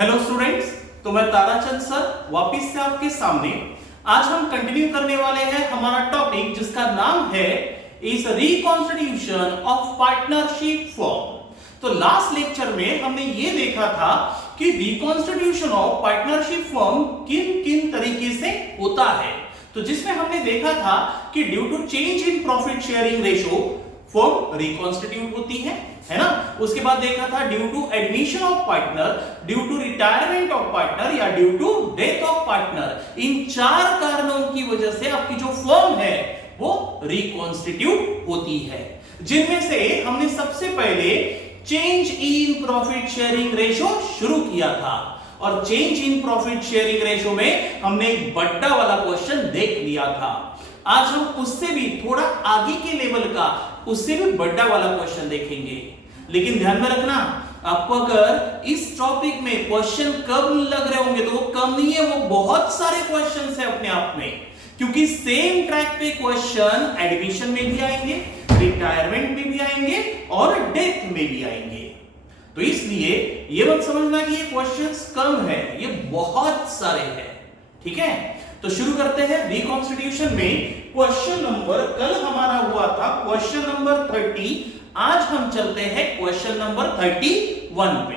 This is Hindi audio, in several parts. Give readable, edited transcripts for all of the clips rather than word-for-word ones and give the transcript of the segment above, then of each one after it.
हेलो स्टूडेंट्स, तो मैं ताराचंद सर वापिस से आपके सामने। आज हम कंटिन्यू करने वाले हैं हमारा टॉपिक जिसका नाम है is reconstitution of partnership form. तो लास्ट लेक्चर में हमने ये देखा था कि रिकॉन्स्टिट्यूशन ऑफ पार्टनरशिप फॉर्म किन किन तरीके से होता है। तो जिसमें हमने देखा था कि due to change in profit sharing ratio firm reconstitute होती है ना। उसके बाद देखा था due to admission of partner, due to retirement of partner या due to death of partner. इन चार कारणों की वजह से आपकी जो फर्म है वो रिकॉन्स्टिट्यूट होती है, जिनमें से हमने सबसे पहले change in profit sharing ratio शुरू किया था। और change in profit sharing ratio में हमने एक बड़ा वाला क्वेश्चन देख लिया था। आज हम उससे भी थोड़ा आगे के लेवल का, उससे भी बड़ा वाला क्वेश्चन देखेंगे। लेकिन ध्यान में रखना, आपको अगर इस टॉपिक में क्वेश्चन कम लग रहे होंगे तो वो कम नहीं है, वो बहुत सारे क्वेश्चन है अपने आप में, क्योंकि सेम ट्रैक पे क्वेश्चन एडमिशन में भी आएंगे, रिटायरमेंट में भी आएंगे और डेथ में भी आएंगे। तो इसलिए ये मत समझना कि ये क्वेश्चंस कम है, ये बहुत सारे हैं। ठीक है, तो शुरू करते हैं रिकॉन्स्टिट्यूशन में। क्वेश्चन नंबर कल हमारा हुआ था क्वेश्चन नंबर 30, आज हम चलते हैं क्वेश्चन नंबर 31 पे।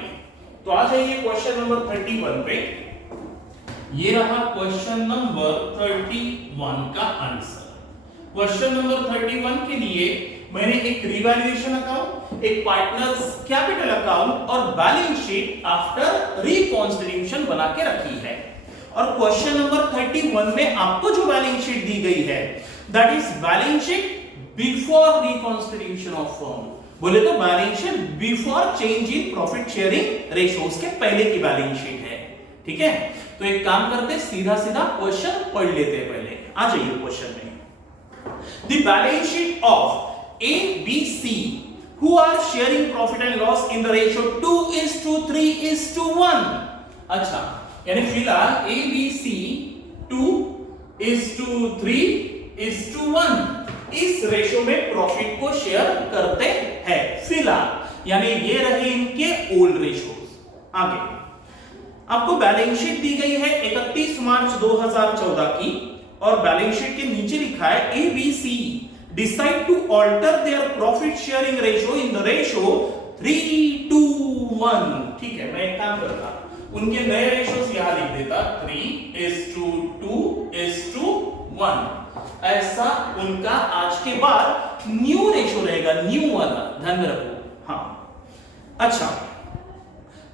तो आ जाइए क्वेश्चन नंबर 31 पे। ये रहा क्वेश्चन नंबर 31 का आंसर। क्वेश्चन नंबर 31 के लिए मैंने एक रिवैल्यूएशन अकाउंट, एक पार्टनर्स कैपिटल अकाउंट और बैलेंस शीट आफ्टर रिकॉन्स्टिट्यूशन बना के रखी है। और क्वेश्चन नंबर 31 में आपको जो बैलेंस शीट दी गई है that is balance sheet before reconstitution of firm. बोले तो balance sheet before change in profit sharing ratio, उसके पहले की बैलेंस शीट है। ठीक है, तो एक काम करते सीधा सीधा क्वेश्चन पढ़ लेते हैं। पहले आ जाइए क्वेश्चन में। The balance sheet of A, B, C who are sharing profit and loss in the ratio 2:3:1। अच्छा, यानी फिलहाल A, B, C 2:3:1 इस रेशो में प्रॉफिट को शेयर करते हैं फिलहाल, यानी ये रहे इनके ओल्ड रेशोज। आगे आपको बैलेंस शीट दी गई है 31 मार्च 2014 की, और बैलेंस शीट के नीचे लिखा है A, B, C decide to alter their profit sharing ratio in the ratio 3:1। ठीक है, मैं एक काम करता, उनके नए रेशोस यहां लिख देता 3:2:1। ऐसा उनका आज के बाद न्यू रेशो रहेगा, न्यू वाला, ध्यान में रखो। हाँ, अच्छा,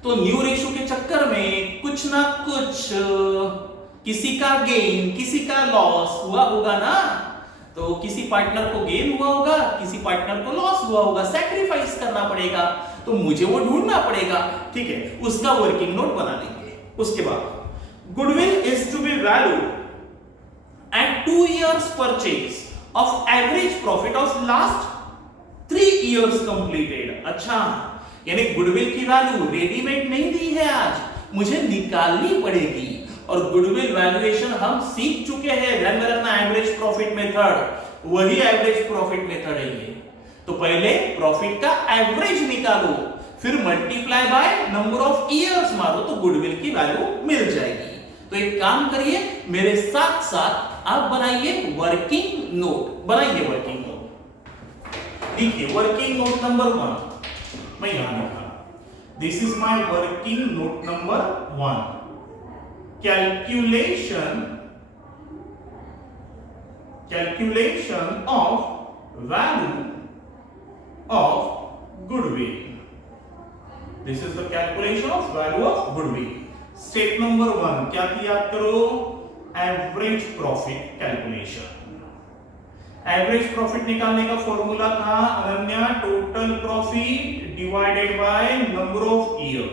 तो न्यू रेशो के चक्कर में कुछ ना कुछ किसी का गेन किसी का लॉस हुआ होगा ना। तो किसी पार्टनर को गेन हुआ होगा, किसी पार्टनर को लॉस हुआ होगा, सैक्रिफाइस करना पड़ेगा, तो मुझे वो ढूंढना पड़ेगा। ठीक है, उसका वर्किंग नोट बना लेंगे। उसके बाद goodwill is to be valued at 2 years purchase of average profit of last 3 years completed. अच्छा, यानी गुडविल की वैल्यू रेडीमेड नहीं दी है, आज मुझे निकालनी पड़ेगी। और गुडविल वैल्यूएशन हम सीख चुके हैं, ध्यान में रखना, एवरेज प्रॉफिट मेथड, वही एवरेज प्रॉफिट मेथड है ये। तो पहले प्रॉफिट का एवरेज निकालो, फिर multiply by number of years मारो, तो गुडविल की वैल्यू मिल जाएगी। तो एक काम करिए, मेरे साथ साथ आप बनाइए वर्किंग नोट, बनाइए वर्किंग नोट। देखिए वर्किंग नोट नंबर 1 मैं यहां लिखा, this is my working note number 1। calculation of value of goodwill. This is the calculation of value of goodwill. Step number 1 क्या थी, याद करो, average profit calculation. Average profit निकालने का फॉर्मूला था Ananya, total profit divided by number of year.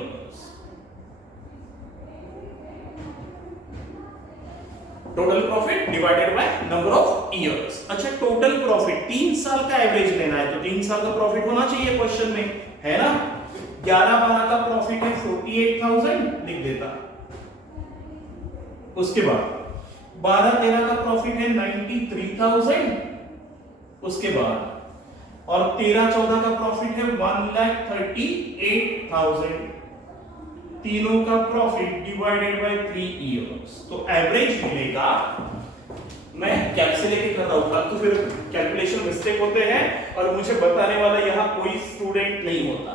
Total profit divided by number of years. अच्छा, टोटल प्रॉफिट 3 साल का एवरेज लेना है, तो 3 साल का प्रॉफिट होना चाहिए क्वेश्चन में, है ना। 11-12 का प्रॉफिट है 48,000, लिख देता। उसके बाद 12-13 का प्रॉफिट है 93,000, उसके बाद और 13-14 का प्रॉफिट है 1,38,000। तीनों का प्रॉफिट डिवाइडेड बाय 3 इयर्स, तो एवरेज मिलेगा। मैं कैलकुलेट से लेके कर रहा हूं तो फिर कैलकुलेशन मिस्टेक होते हैं और मुझे बताने वाला यहां कोई स्टूडेंट नहीं होता।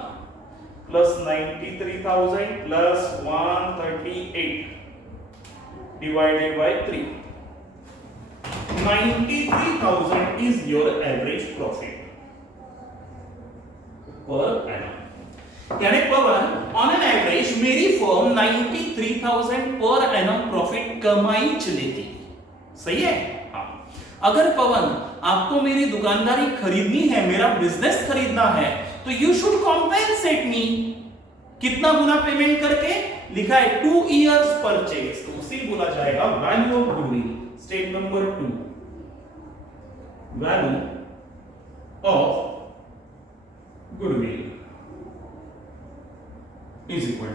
Plus 93,000 plus 138 divided by 3, 93,000 is your average profit per annum। यानी पवन ऑन एन एवरेज मेरी फर्म 93,000 पर एनम प्रॉफिट कमाई चलेगी, सही है। हाँ, अगर पवन आपको मेरी दुकानदारी खरीदनी है, मेरा बिजनेस खरीदना है, तो यू शुड कॉम्पेंसेट मी। कितना गुना पेमेंट करके? लिखा है 2 इयर्स परचेज, तो उसी बोला जाएगा value of goodwill. Step number 2, value of goodwill is equal to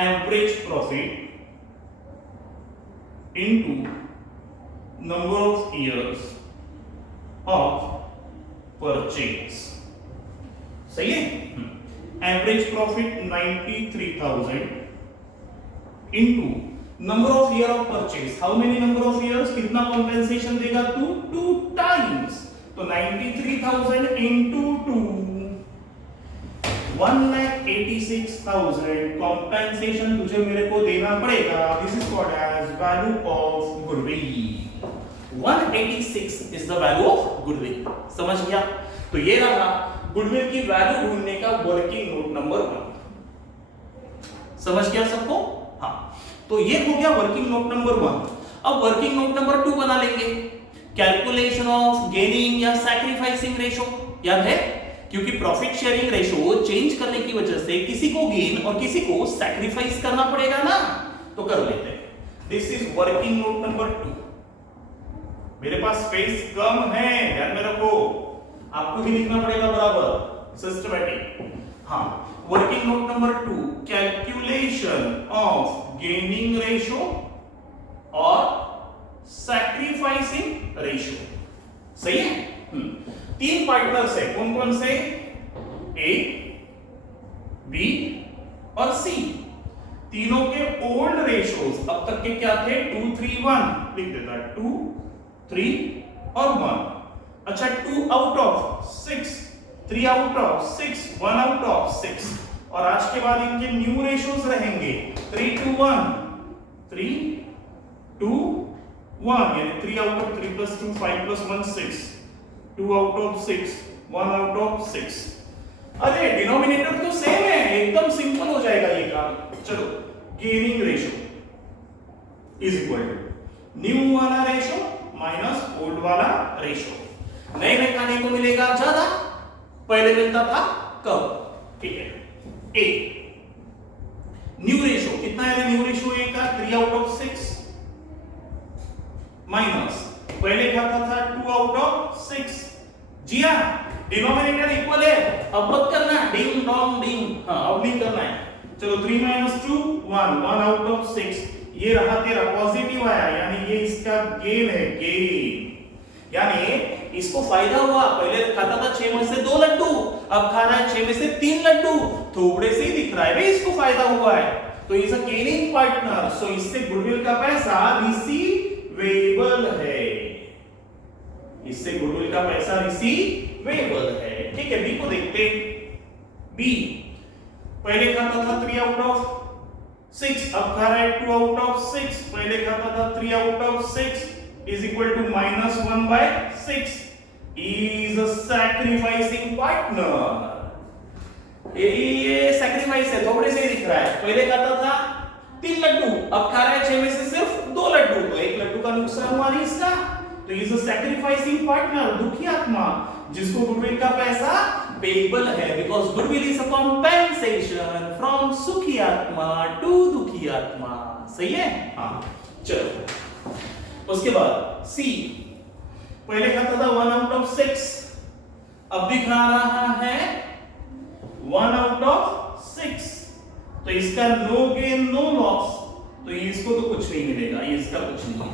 average profit into number of years of purchase, सही है। Average profit 93,000 into number of year of purchase, how many number of years, कितना compensation देगा तू? 2 times, तो 93,000 into 2, 1,86,000 compensation तुझे मेरे को देना पड़ेगा। This is called as value of goodwill। 186 is the value of goodwill, समझ गया? तो ये रहा गुडविल की वैल्यू ढूंढने का वर्किंग नोट नंबर 1। समझ गया सबको? हाँ, तो ये हो गया वर्किंग नोट नंबर 1। अब वर्किंग नोट नंबर 2 बना लेंगे। कैलकुलेशन ऑफ गेनिंग या सैक्रिफाइसिंग रेशो, याद है? क्योंकि प्रॉफिट शेयरिंग रेशो चेंज करने की वजह से किसी को गेन और किसी को सैक्रिफाइस करना पड़ेगा ना, तो कर लेते हैं। This is working note number 2। मेरे पास स्पेस कम है, ध्यान में रखो, आपको भी लिखना पड़ेगा बराबर, सिस्टमैटिक। हाँ, working note number 2, calculation of gaining ratio और सैक्रिफाइसिंग रेशो, सही है। 3 पार्टनर्स है, कौन कौन से? ए, बी और सी। तीनों के ओल्ड रेशोज अब तक के क्या थे? 2, 3, 1 लिख देता है, 2, 3 और 1। अच्छा, 2 out of 6, 3 out of 6, 1 out of 6, और आज के बाद इनके न्यू रेशोज रहेंगे 3 to 1, 3 to 1, यानी 3 out of 3 plus 2, 5 plus 1, 6, 2 out of 6, 1 out of 6। अरे डिनोमिनेटर तो सेम है, एकदम सिंपल हो जाएगा ये काम। चलो, gaining ratio is equal to new वाला रेशो माइनस ओल्ड वाला रेशो। नए में खाने को मिलेगा ज्यादा, पहले मिलता था कम, ठीक है। ए न्यू रेशो कितना है? न्यू रेशो ए का 3 आउट ऑफ 6 माइनस पहले खाता था 2 आउट ऑफ 6। जी हां, डिनोमिनेटर इक्वल है, अब मत करना डिंग डोंग डिंग, हां अब नहीं करना है। चलो 3 - 2 1, 1 आउट ऑफ 6, ये रहा तेरा पॉजिटिव आया, यानी ये इसका गेन है, गेन। यानी इसको फायदा हुआ, पहले खाता था 6 में से 2 लड्डू, अब खा रहा है 6 में से 3 लड्डू, थोड़े से ही दिख रहा है भाई, इसको फायदा हुआ है, तो इज अ गेनिंग पार्टनर, सो इससे गुडविल का पैसा रिसीवेबल है, इससे गुडविल का पैसा रिसीवेबल है, ठीक है। बी को देखते, बी पहले खाता था 3 आउट ऑफ 6, अब खा रहा है 2 आउट ऑफ 6, पहले खाता था 3 out of 6 is equal to -1/6, is a sacrificing partner। ये सैक्रिफाइस है, थोड़े से ही दिख रहा है, पहले खाता था 3 लड्डू, अब खा रहा है 6 में से सिर्फ 2 लड्डू, तो 1 लड्डू का नुकसान हुआ नहीं इसका, तो इज अ सैक्रिफाइसिंग पार्टनर, दुखी आत्मा, जिसको गुडविल का पैसा पेएबल है, because goodwill is a compensation from सुखी आत्मा टू दुखी आत्मा, सही है। हाँ, चलो उसके बाद सी पहले खाता था 1 आउट ऑफ 6, अब भी खा रहा है 1 आउट ऑफ 6, तो इसका नो गेन नो लॉस, तो इसको तो कुछ नहीं मिलेगा, ये इसका कुछ नहीं है,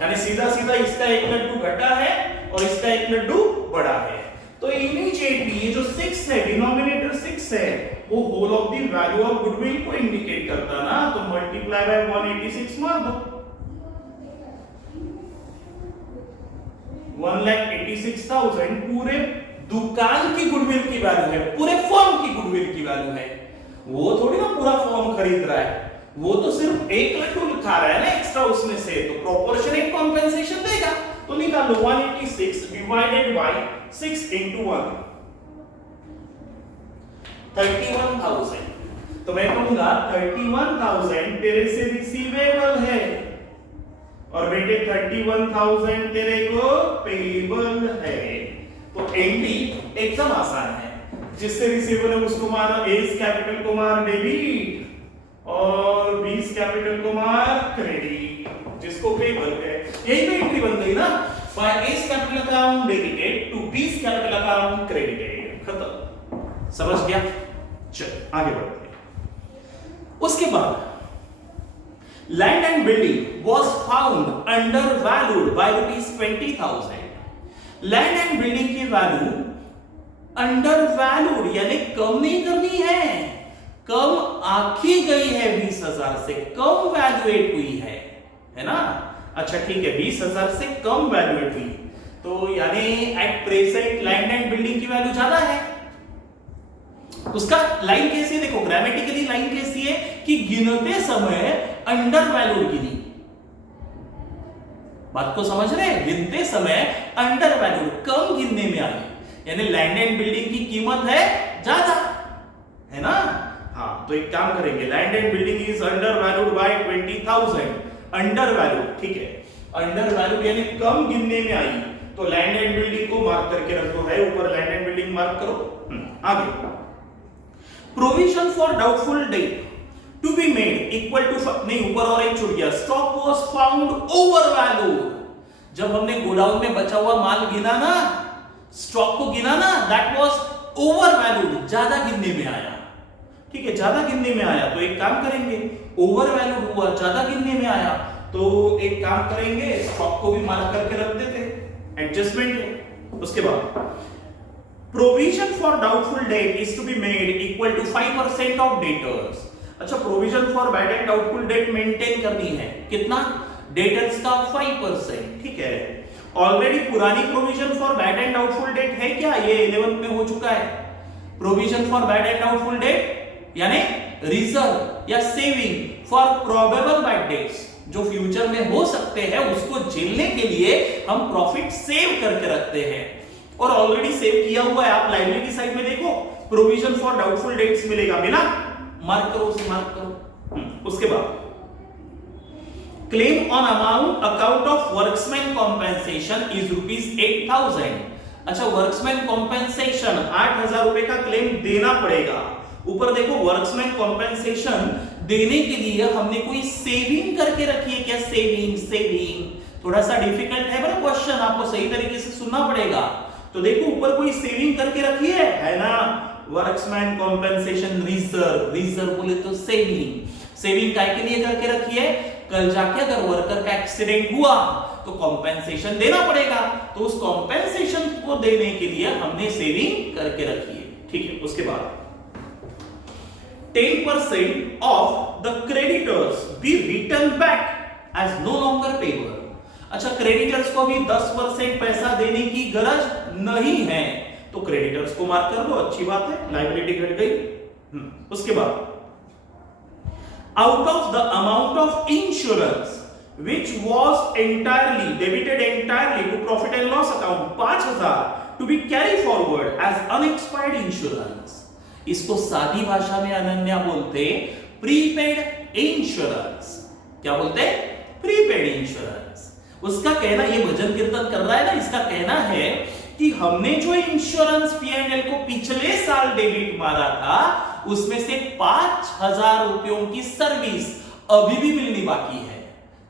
यानी सीधा सीधा इसका 1 लड्डू घटा है और इसका 1 लड्डू बढ़ा है, तो इमीडिएटली ये जो 6 है, डिनोमिनेटर 6 है, वो whole of the value of goodwill को इंडिकेट करता ना, तो मल्टीप्लाई बाय 186 मार दो। 1,86,000 पूरे दुकान की गुडविल की वैल्यू है, पूरे फर्म की गुडविल की वैल्यू है। वो थोड़ी ना पूरा फर्म खरीद रहा है, वो तो सिर्फ एक लड्डू खा रहा है ना एक्स्ट्रा उसमें से, तो प्रोपोर्शनेट कॉम्पेंसेशन देगा। तो निकालो 186 डिवाइडेड बाय 6 into 1 31,000। तो मैं कहूंगा 31,000 तेरे से रिसीवेबल है और बेटे 31,000 तेरे को पेएबल है। तो एंट्री एकदम आसान है, जिससे रिसीवेबल है उसको मार एस कैपिटल को मार डेबिट और बीस कैपिटल को मार क्रेडिट, जिसको पेएबल है। यही तो एंट्री बन गई ना, by S capital account debited to B's capital account credited. खत्म, समझ गया? चल आगे बढ़ते हैं। उसके बाद land and building was found under valued by ₹20,000। Land and building की वैल्यू अंडर वैल्यूड यानी कम नहीं करनी है, कम आंकी गई है, 20,000 से कम वैल्यूएट हुई है ना। अच्छा ठीक है, 20,000 से कम वैल्यूएट हुई, तो यानी at present land and building की वैल्यू ज्यादा है। उसका लाइन कैसी है देखो, ग्रामेटिकली लाइन कैसी है कि गिनते समय अंडर वैल्यूड गिनी। बात को समझ रहे हैं? गिनते समय अंडर वैल्यूड, कम गिनने में आई, यानी लैंड एंड बिल्डिंग की कीमत है ज्यादा, है ना। हाँ, तो एक काम करेंगे, land and building is under valued by 20,000। Under valued, ठीक है, अंडर वैल्यूड यानी कम गिनने में आई, तो लैंड एंड बिल्डिंग को मार्क करके रख दो, है ऊपर लैंड एंड बिल्डिंग मार्क करो। आगे provision for doubtful debt to be made equal to, नहीं ऊपर और एक छूट गया, stock was found over valued. जब हमने गोडाउन में बचा हुआ माल गिना ना, स्टॉक को गिना ना, दैट वाज ओवर वैल्यूड, ज्यादा गिनने में आया। ठीक है, ज्यादा गिनने में आया, तो एक काम करेंगे, ओवर वैल्यूड हुआ, ज्यादा गिनने में आया, तो एक काम करेंगे, स्टॉक को भी मार्क करके रख देते, एडजस्टमेंट है। उसके बाद provision for doubtful debt is to be made equal to 5% of debtors. अच्छा, provision for bad and doubtful debt maintain करनी है, कितना? डेटर्स का 5%, ठीक है। ऑलरेडी पुरानी provision for bad and doubtful date है क्या? ये 11th में हो चुका है। Provision for bad and doubtful date यानी रिजर्व या saving for probable bad debts, जो फ्यूचर में हो सकते हैं, उसको झेलने के लिए हम प्रॉफिट सेव करके रखते हैं, और ऑलरेडी सेव किया हुआ है। आप लाइबिलिटी साइड में देखो, प्रोविजन फॉर डाउटफुल डेट्स मिलेगा, मिला, मार्क करो, उसे मार्क करो। उसके बाद claim on amount account of workmen compensation is ₹8,000। अच्छा, वर्क्समैन कॉम्पेंसेशन 8,000 रुपए का क्लेम देना पड़ेगा। ऊपर देखो, वर्क्समैन कॉम्पेंसेशन देने के लिए हमने कोई सेविंग करके रखी है क्या? सेविंग थोड़ा सा डिफिकल्ट है बड़ा क्वेश्चन, आपको सही तरीके से सुनना पड़ेगा। तो देखो ऊपर कोई सेविंग करके रखी है ना, वर्क्समैन कॉम्पेंसेशन रिजर्व बोले तो सेविंग काय के लिए करके रखी है? कल जाके अगर वर्कर का एक्सीडेंट हुआ तो कॉम्पेंसेशन देना पड़ेगा, तो उस कॉम्पेंसेशन को देने के लिए हमने सेविंग करके रखी है। ठीक है, उसके बाद 10% of the creditors be written back as no longer payable। अच्छा, क्रेडिटर्स को भी 10% पैसा देने की गरज नहीं है, तो क्रेडिटर्स को मार्क कर दो, अच्छी बात है, लायबिलिटी घट गई। उसके बाद out of the amount of insurance which was entirely debited entirely to profit and loss account 5,000 to be carried forward as unexpired insurance। इसको सादी भाषा में अनन्या बोलते प्रीपेड इंश्योरेंस। क्या बोलते? Prepaid insurance. उसका कहना, ये भजन कीर्तन कर रहा है ना, इसका कहना है कि हमने जो इंश्योरेंस P&L को पिछले साल डेबिट मारा था, उसमें से 5,000 रुपयों की सर्विस अभी भी मिलनी बाकी है,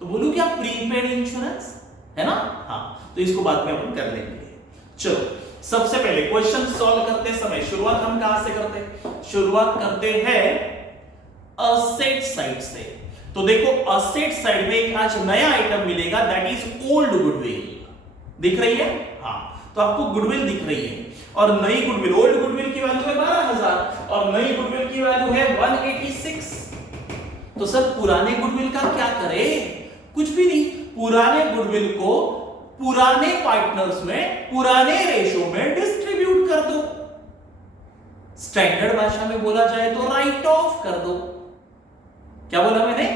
तो बोलूं क्या? प्रीपेड इंश्योरेंस है ना। हाँ, तो इसको बाद में अपन कर लेंगे। चलो, सबसे पहले क्वेश्चन सॉल्व करते समय शुरुआत हम कहां से करते हैं? शुरुआत करते हैं असेट साइड से। तो देखो, असेट साइड में एक आज नया आइटम मिलेगा, दैट इज ओल्ड गुडविल। दिख रही है? हाँ, तो आपको गुडविल दिख रही है, और नई गुडविल, ओल्ड गुडविल की की वैल्यू है 12,000 और नई गुडविल की वैल्यू है 186। तो सर पुराने गुडविल का क्या करें? कुछ भी नहीं, पुराने गुडविल को पुराने पार्टनर्स में पुराने रेशो में डिस्ट्रीब्यूट कर दो। स्टैंडर्ड भाषा में बोला जाए तो राइट ऑफ कर दो। क्या बोला मैंने?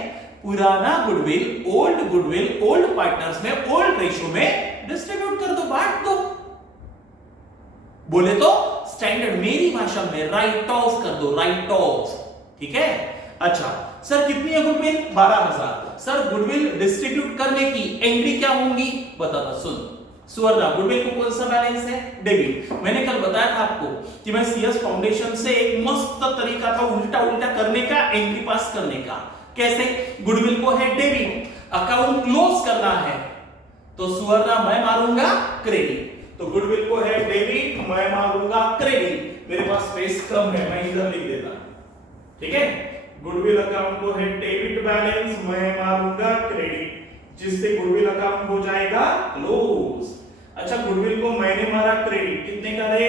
पुराना गुडविल ओल्ड पार्टनर्स में ओल्ड रेशो में डिस्ट्रीब्यूट कर दो, बांट दो। बोले तो स्टैंडर्ड मेरी भाषा में राइट ऑफ कर दो, राइट ऑफ। ठीक है। अच्छा सर कितनी है गुडविल? 12,000। सर गुडविल डिस्ट्रीब्यूट करने की एंट्री क्या होंगी बताता सुन। सुवर्णा गुडविल को कौन सा बैलेंस है? डेबिट। मैंने कल बताया था आपको कि मैं सीएस फाउंडेशन से एक मस्त तरीका था उल्टा उल्टा करने का, एंट्री पास करने का। कैसे? गुडविल को है डेबिट, अकाउंट क्लोज करना है तो सुवर्णा मैं मारूंगा क्रेडिट। तो गुडविल को है डेबिट, मैं मारूंगा क्रेडिट। मेरे पास स्पेस कम है, मैं इधर लिख देता। ठीक है। गुडविल अकाउंट को है डेबिट बैलेंस, मैं मारूंगा क्रेडिट, जिससे गुडविल अकाउंट हो जाएगा क्लोज। अच्छा गुडविल को मैंने मारा क्रेडिट, कितने का है?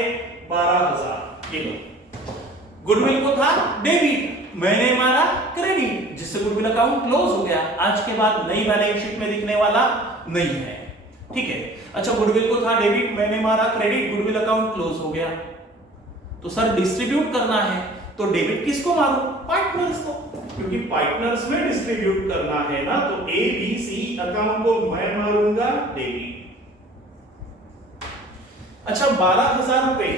12,000। ये लो। गुडविल को था डेबिट, मैंने मारा क्रेडिट, जिससे गुडविल अकाउंट क्लोज हो गया। आज के बाद नई बैलेंस शीट में दिखने वाला नहीं है। ठीक है। अच्छा गुडविल को था डेबिट, मैंने मारा क्रेडिट, गुडविल अकाउंट क्लोज हो गया। तो सर डिस्ट्रीब्यूट करना है तो डेबिट किसको मारो? पार्टनर्स को, क्योंकि पार्टनर्स में डिस्ट्रीब्यूट करना है ना, तो ए बी सी अकाउंट को मैं मारूंगा डेबिट। अच्छा 12,000 रुपए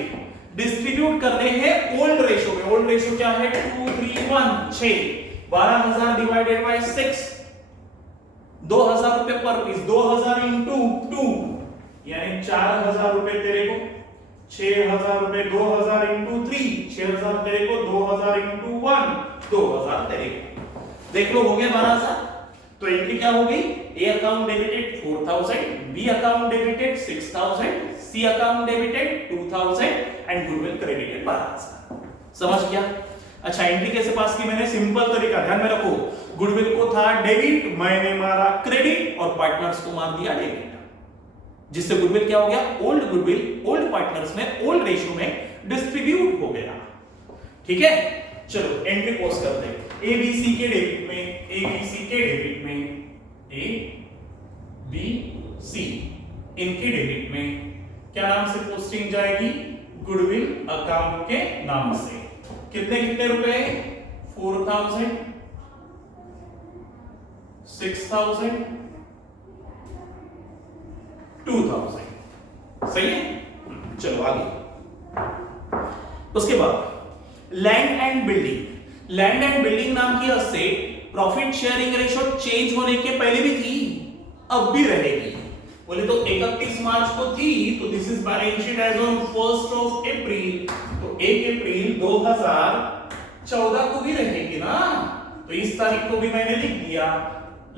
डिस्ट्रीब्यूट करने हैं ओल्ड रेशो में। ओल्ड रेशो क्या है? 2 3 1 6। 12,000 डिवाइडेड बाय 6, 2,000 रुपए पर पीस। 2,000 इंटू 2 यानी 4,000 रुपए तेरे को। 6,000 रुपए 2,000 इंटू 3, 6,000 तेरे को। 2,000 इंटू 1, 2,000 तेरे को। देख लो हो गया 12,000। तो एंट्री क्या हो गई? A account debited 4,000, B account debited 6,000, C account debited 2,000 and goodwill credited 12,000। समझ गया? अच्छा एंट्री कैसे पास की मैंने? सिंपल तरीका, ध्यान में रखो। गुडविल को था डेबिट, मैंने मारा क्रेडिट और पार्टनर्स को मार दिया डेबिट, जिससे गुडविल क्या हो गया? ओल्ड गुडविल ओल्ड पार्टनर्स में ओल्ड रेशियो में डिस्ट्रीब्यूट हो गया। ठीक है। चलो एंट्री पोस्ट करते हैं। ए बी सी के डेबिट में, ए बी सी के डेबिट में, ए बी सी इनके डेबिट में क्या नाम से पोस्टिंग जाएगी? गुडविल अकाउंट के नाम से। कितने कितने रुपए? 4,000, 6,000, 2,000। सही है। चलो आगे। उसके बाद land and building. Land and building नाम की asset profit sharing ratio change होने के पहले भी थी, अब भी रहेगी। बोले तो 31 मार्च को थी, तो this is balance sheet as on 1st of April. तो 1 अप्रैल 2014 को भी रहेगी ना, तो इस तारीख को भी मैंने लिख दिया।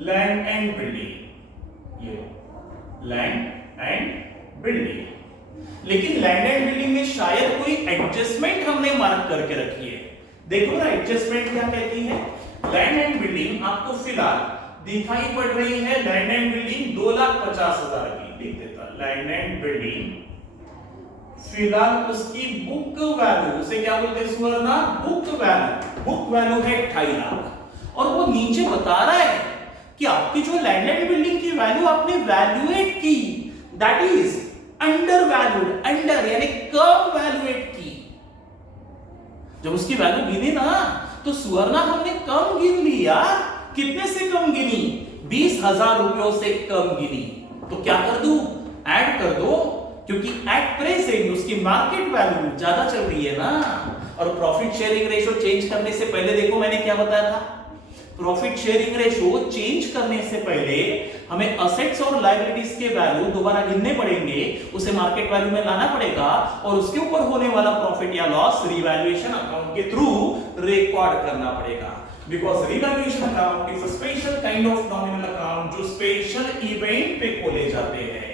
लैंड एंड बिल्डिंग, ये लैंड एंड बिल्डिंग। लेकिन लैंड एंड बिल्डिंग में शायद कोई एडजस्टमेंट हमने मार्क करके रखी है। देखो ना एडजस्टमेंट क्या कहती है। लैंड एंड बिल्डिंग आपको फिलहाल दिखाई पड़ रही है, लैंड एंड बिल्डिंग 2,50,000 की। लिख देता लैंड एंड बिल्डिंग फिलहाल उसकी बुक वैल्यू, उसे क्या बोलते हैं Suvarna? Book value. Book value है 2.5 लाख और वो नीचे बता रहा है कि आपकी जो लैंड एंड बिल्डिंग की वैल्यू आपने वैल्यूएट की, that is under valued, under यानी कम वैल्यूएट की। जब उसकी वैल्यू गिनी ना तो सुवर्णा हमने कम गिन लिया। कितने से कम गिनी? 20,000 रुपयों से कम गिनी। तो क्या कर दूं? ऐड कर दो, क्योंकि एट प्रेजेंट उसकी मार्केट वैल्यू ज्यादा चल रही है ना। और प्रॉफिट शेयरिंग रेशो चेंज करने से पहले देखो मैंने क्या बताया था। प्रॉफिट शेयरिंग रेशो चेंज करने से पहले हमें असेट्स और लायबिलिटीज के वैल्यू दोबारा गिनने पड़ेंगे, उसे मार्केट वैल्यू में लाना पड़ेगा और उसके ऊपर होने वाला प्रॉफिट या लॉस रिवैल्यूएशन अकाउंट के थ्रू रिकॉर्ड करना पड़ेगा। Because revaluation account is a special kind of nominal account जो स्पेशल इवेंट पे खोले जाते हैं।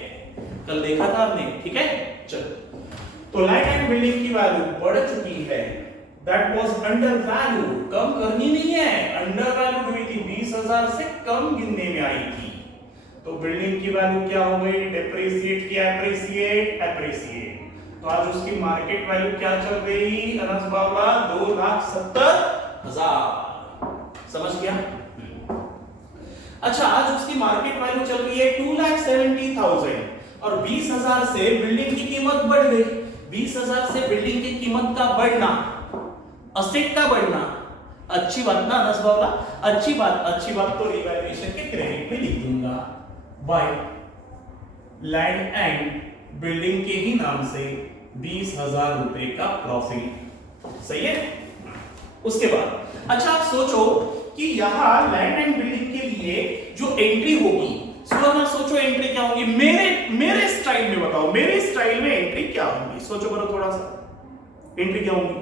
कल देखा था आपने, ठीक है। चलो तो लैंड एंड बिल्डिंग की वैल्यू बढ़ चुकी है, दैट वाज अंडर वैल्यू। कम करनी नहीं है, अंडर वैल्यू हुई थी, 20,000 से कम गिनने में आई थी। तो बिल्डिंग की वैल्यू क्या हो गई? डेप्रिशिएट की एप्रिशिएट, एप्रिशिएट। तो तो आज उसकी मार्केट वैल्यू क्या चल रही अनस बाबा? 2,70,000। समझ गया? अच्छा, आज उसकी मार्केट वैल्यू चल रही है 2,70,000 और 20,000 से बिल्डिंग की कीमत बढ़ गई। 20,000 से बिल्डिंग की कीमत का बढ़ना, असेट का बढ़ना अच्छी बात ना अनस बाबा? अच्छी बात तो रिवैल्यूएशन के क्रेडिट में लिख दूंगा बाय लैंड एंड बिल्डिंग के ही नाम से 20,000 रुपए का प्रॉफिट। सही है? उसके बाद अच्छा आप सोचो कि यहां लैंड एंड बिल्डिंग के लिए जो एंट्री होगी, सोचो एंट्री क्या होगी? मेरे स्टाइल में बताओ, मेरे स्टाइल में एंट्री क्या होगी? सोचो करो थोड़ा सा, एंट्री क्या होगी?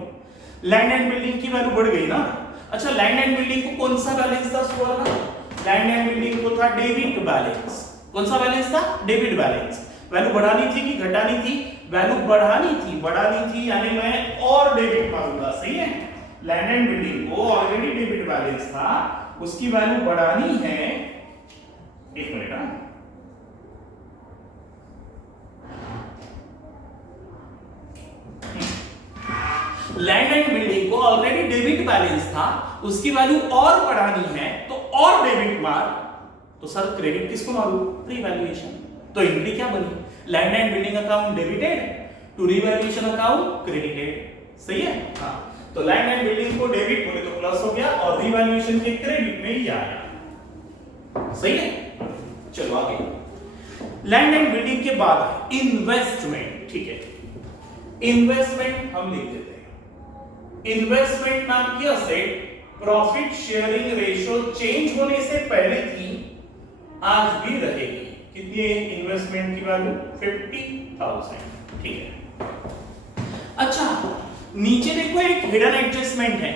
लैंड एंड बिल्डिंग की वैल्यू बढ़ गई ना। अच्छा, लैंड एंड बिल्डिंग को कौन सा बैलेंस था सुवर्ण? लैंड एंड बिल्डिंग को था डेबिट बैलेंस। कौन सा बैलेंस था? Debit balance. वैल्यू बढ़ानी थी कि घटानी थी? वैल्यू बढ़ानी थी यानी मैं और डेबिट मारूंगा। सही है? लैंड एंड बिल्डिंग को ऑलरेडी डेबिट बैलेंस था, उसकी वैल्यू बढ़ानी है। एक मिनट, लैंड एंड बिल्डिंग को ऑलरेडी डेबिट बैलेंस था, उसकी वैल्यू और बढ़ानी है तो और डेबिट मार। तो सर क्रेडिट किसको मारूं? रिवैल्यूएशन। तो एंट्री क्या बनी? Land and building account debited to revaluation account credited. सही है? हाँ, तो लैंड एंड बिल्डिंग को डेबिट बोले तो प्लस हो गया और रिवैल्यूएशन के क्रेडिट में ही आया। सही है? चलो आगे, लैंड एंड बिल्डिंग के बाद इन्वेस्टमेंट। ठीक है, इन्वेस्टमेंट हम लिख देते हैं। इन्वेस्टमेंट नाम की asset profit sharing ratio change होने से पहले थी, आज भी रहेगी। कितनी है इन्वेस्टमेंट की वैल्यू? 50,000। ठीक है। अच्छा, नीचे देखो एक हिडन एडजस्टमेंट है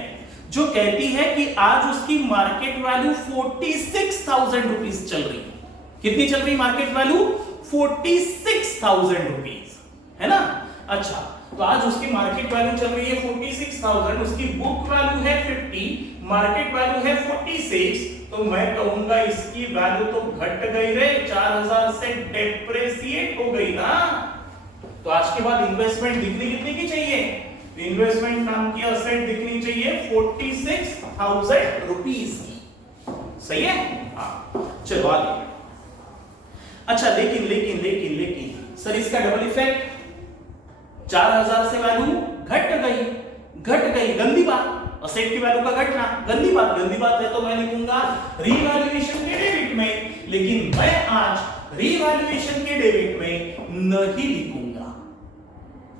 जो कहती है कि आज उसकी मार्केट वैल्यू 46,000 रुपीस चल रही है। कितनी चल रही मार्केट वैल्यू? 46,000 रुपीस, है ना? अच्छा, तो आज उसकी मार्केट वैल्यू चल रही है 46,000, उसकी बुक वैल्यू है 50, मार्केट वैल्यू है 46, तो मैं कहूंगा इसकी वैल्यू तो घट गई रे, 4,000 से डेप्रेशिएट हो गई ना। तो आज के बाद इन्वेस्टमेंट दिखनी कितनी की चाहिए? इन्वेस्टमेंट नाम की असेट दिखनी चाहिए 46,000 रुपीस की। सही है? हाँ, चलो आगे। अच्छा, लेकिन सर इसका डबल इफेक्ट, 4,000 से वैल्यू घट गई, गंदी बात। असेट की वैल्यू का घटना गंदी बात है, तो मैं लिखूंगा रिवैल्यूएशन के डेबिट में। लेकिन मैं आज रिवैल्यूएशन के डेबिट में नहीं लिखूंगा।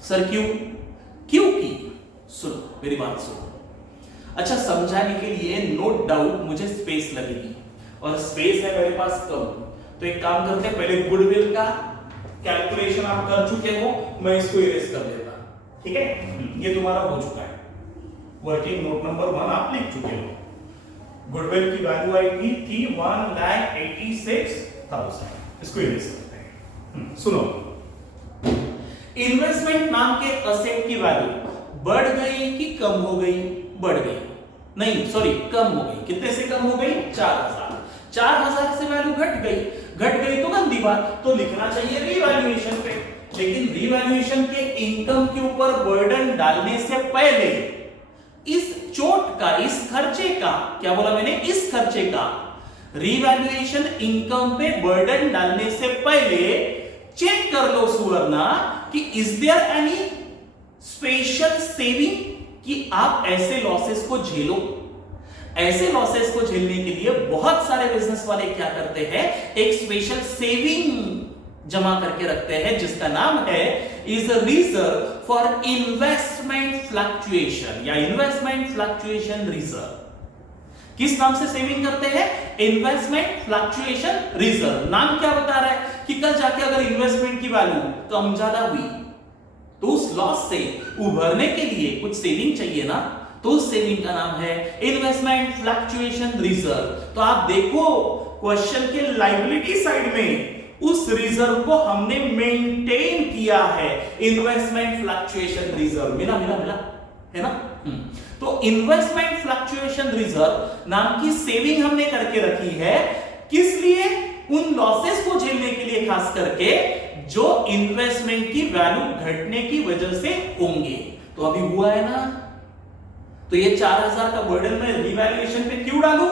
सर क्योंकि सुनो मेरी बात सुनो। अच्छा, समझाने के लिए नो डाउट मुझे स्पेस लगेगी और स्पेस है मेरे पास कम, तो एक काम करते हैं, पहले गुडविल का कैलकुलेशन आप कर चुके हो, मैं इसको इरेज कर देता। ठीक है? ये तुम्हारा हो चुका है, वर्किंग नोट नंबर 1 आप लिख चुके हो। गुडविल की वैल्यू आई थी 1,86,000। इसको इरेज करते हैं। सुनो, इन्वेस्टमेंट नाम के असेट की वैल्यू बढ़ गई कि कम हो गई? बढ़ गई। नहीं सॉरी, कम हो गई। कितने से कम हो गई? 4,000। 4,000 से वैल्यू घट गई तो गंदी बात, तो लिखना चाहिए रिवैल्यूएशन पे। लेकिन रिवैल्यूएशन के इनकम के ऊपर बर्डन डालने से पहले इस चोट का, इस खर्चे का, क्या बोला मैंने? इस खर्चे का रिवैल्यूएशन इनकम पे बर्डन डालने से पहले चेक कर लो सुवर्णा कि is there any special saving कि आप ऐसे लॉसेस को झेलो। ऐसे लॉसेस को झेलने के लिए बहुत सारे बिजनेस वाले क्या करते हैं? एक स्पेशल सेविंग जमा करके रखते हैं जिसका नाम है is reserve for investment fluctuation या इन्वेस्टमेंट फ्लक्चुएशन रिजर्व। किस नाम से सेविंग करते हैं? Investment fluctuation reserve. नाम क्या बता रहा है कि कल जाके अगर इन्वेस्टमेंट की वैल्यू कम ज्यादा हुई तो उस लॉस से उभरने के लिए कुछ सेविंग चाहिए ना, तो उस सेविंग का नाम है इन्वेस्टमेंट फ्लक्चुएशन रिजर्व। तो आप देखो क्वेश्चन के लायबिलिटी साइड में उस रिजर्व को हमने मेंटेन किया है, इन्वेस्टमेंट फ्लक्चुएशन रिजर्व। मिला है ना? तो इन्वेस्टमेंट फ्लक्चुएशन रिजर्व नाम की सेविंग हमने करके रखी है, किस लिए? उन लॉसेस को झेलने के लिए, खास करके जो इन्वेस्टमेंट की वैल्यू घटने की वजह से होंगे। तो अभी हुआ है ना, तो ये 4000 का बर्डन मैं रिवैल्यूएशन पे क्यों डालूं?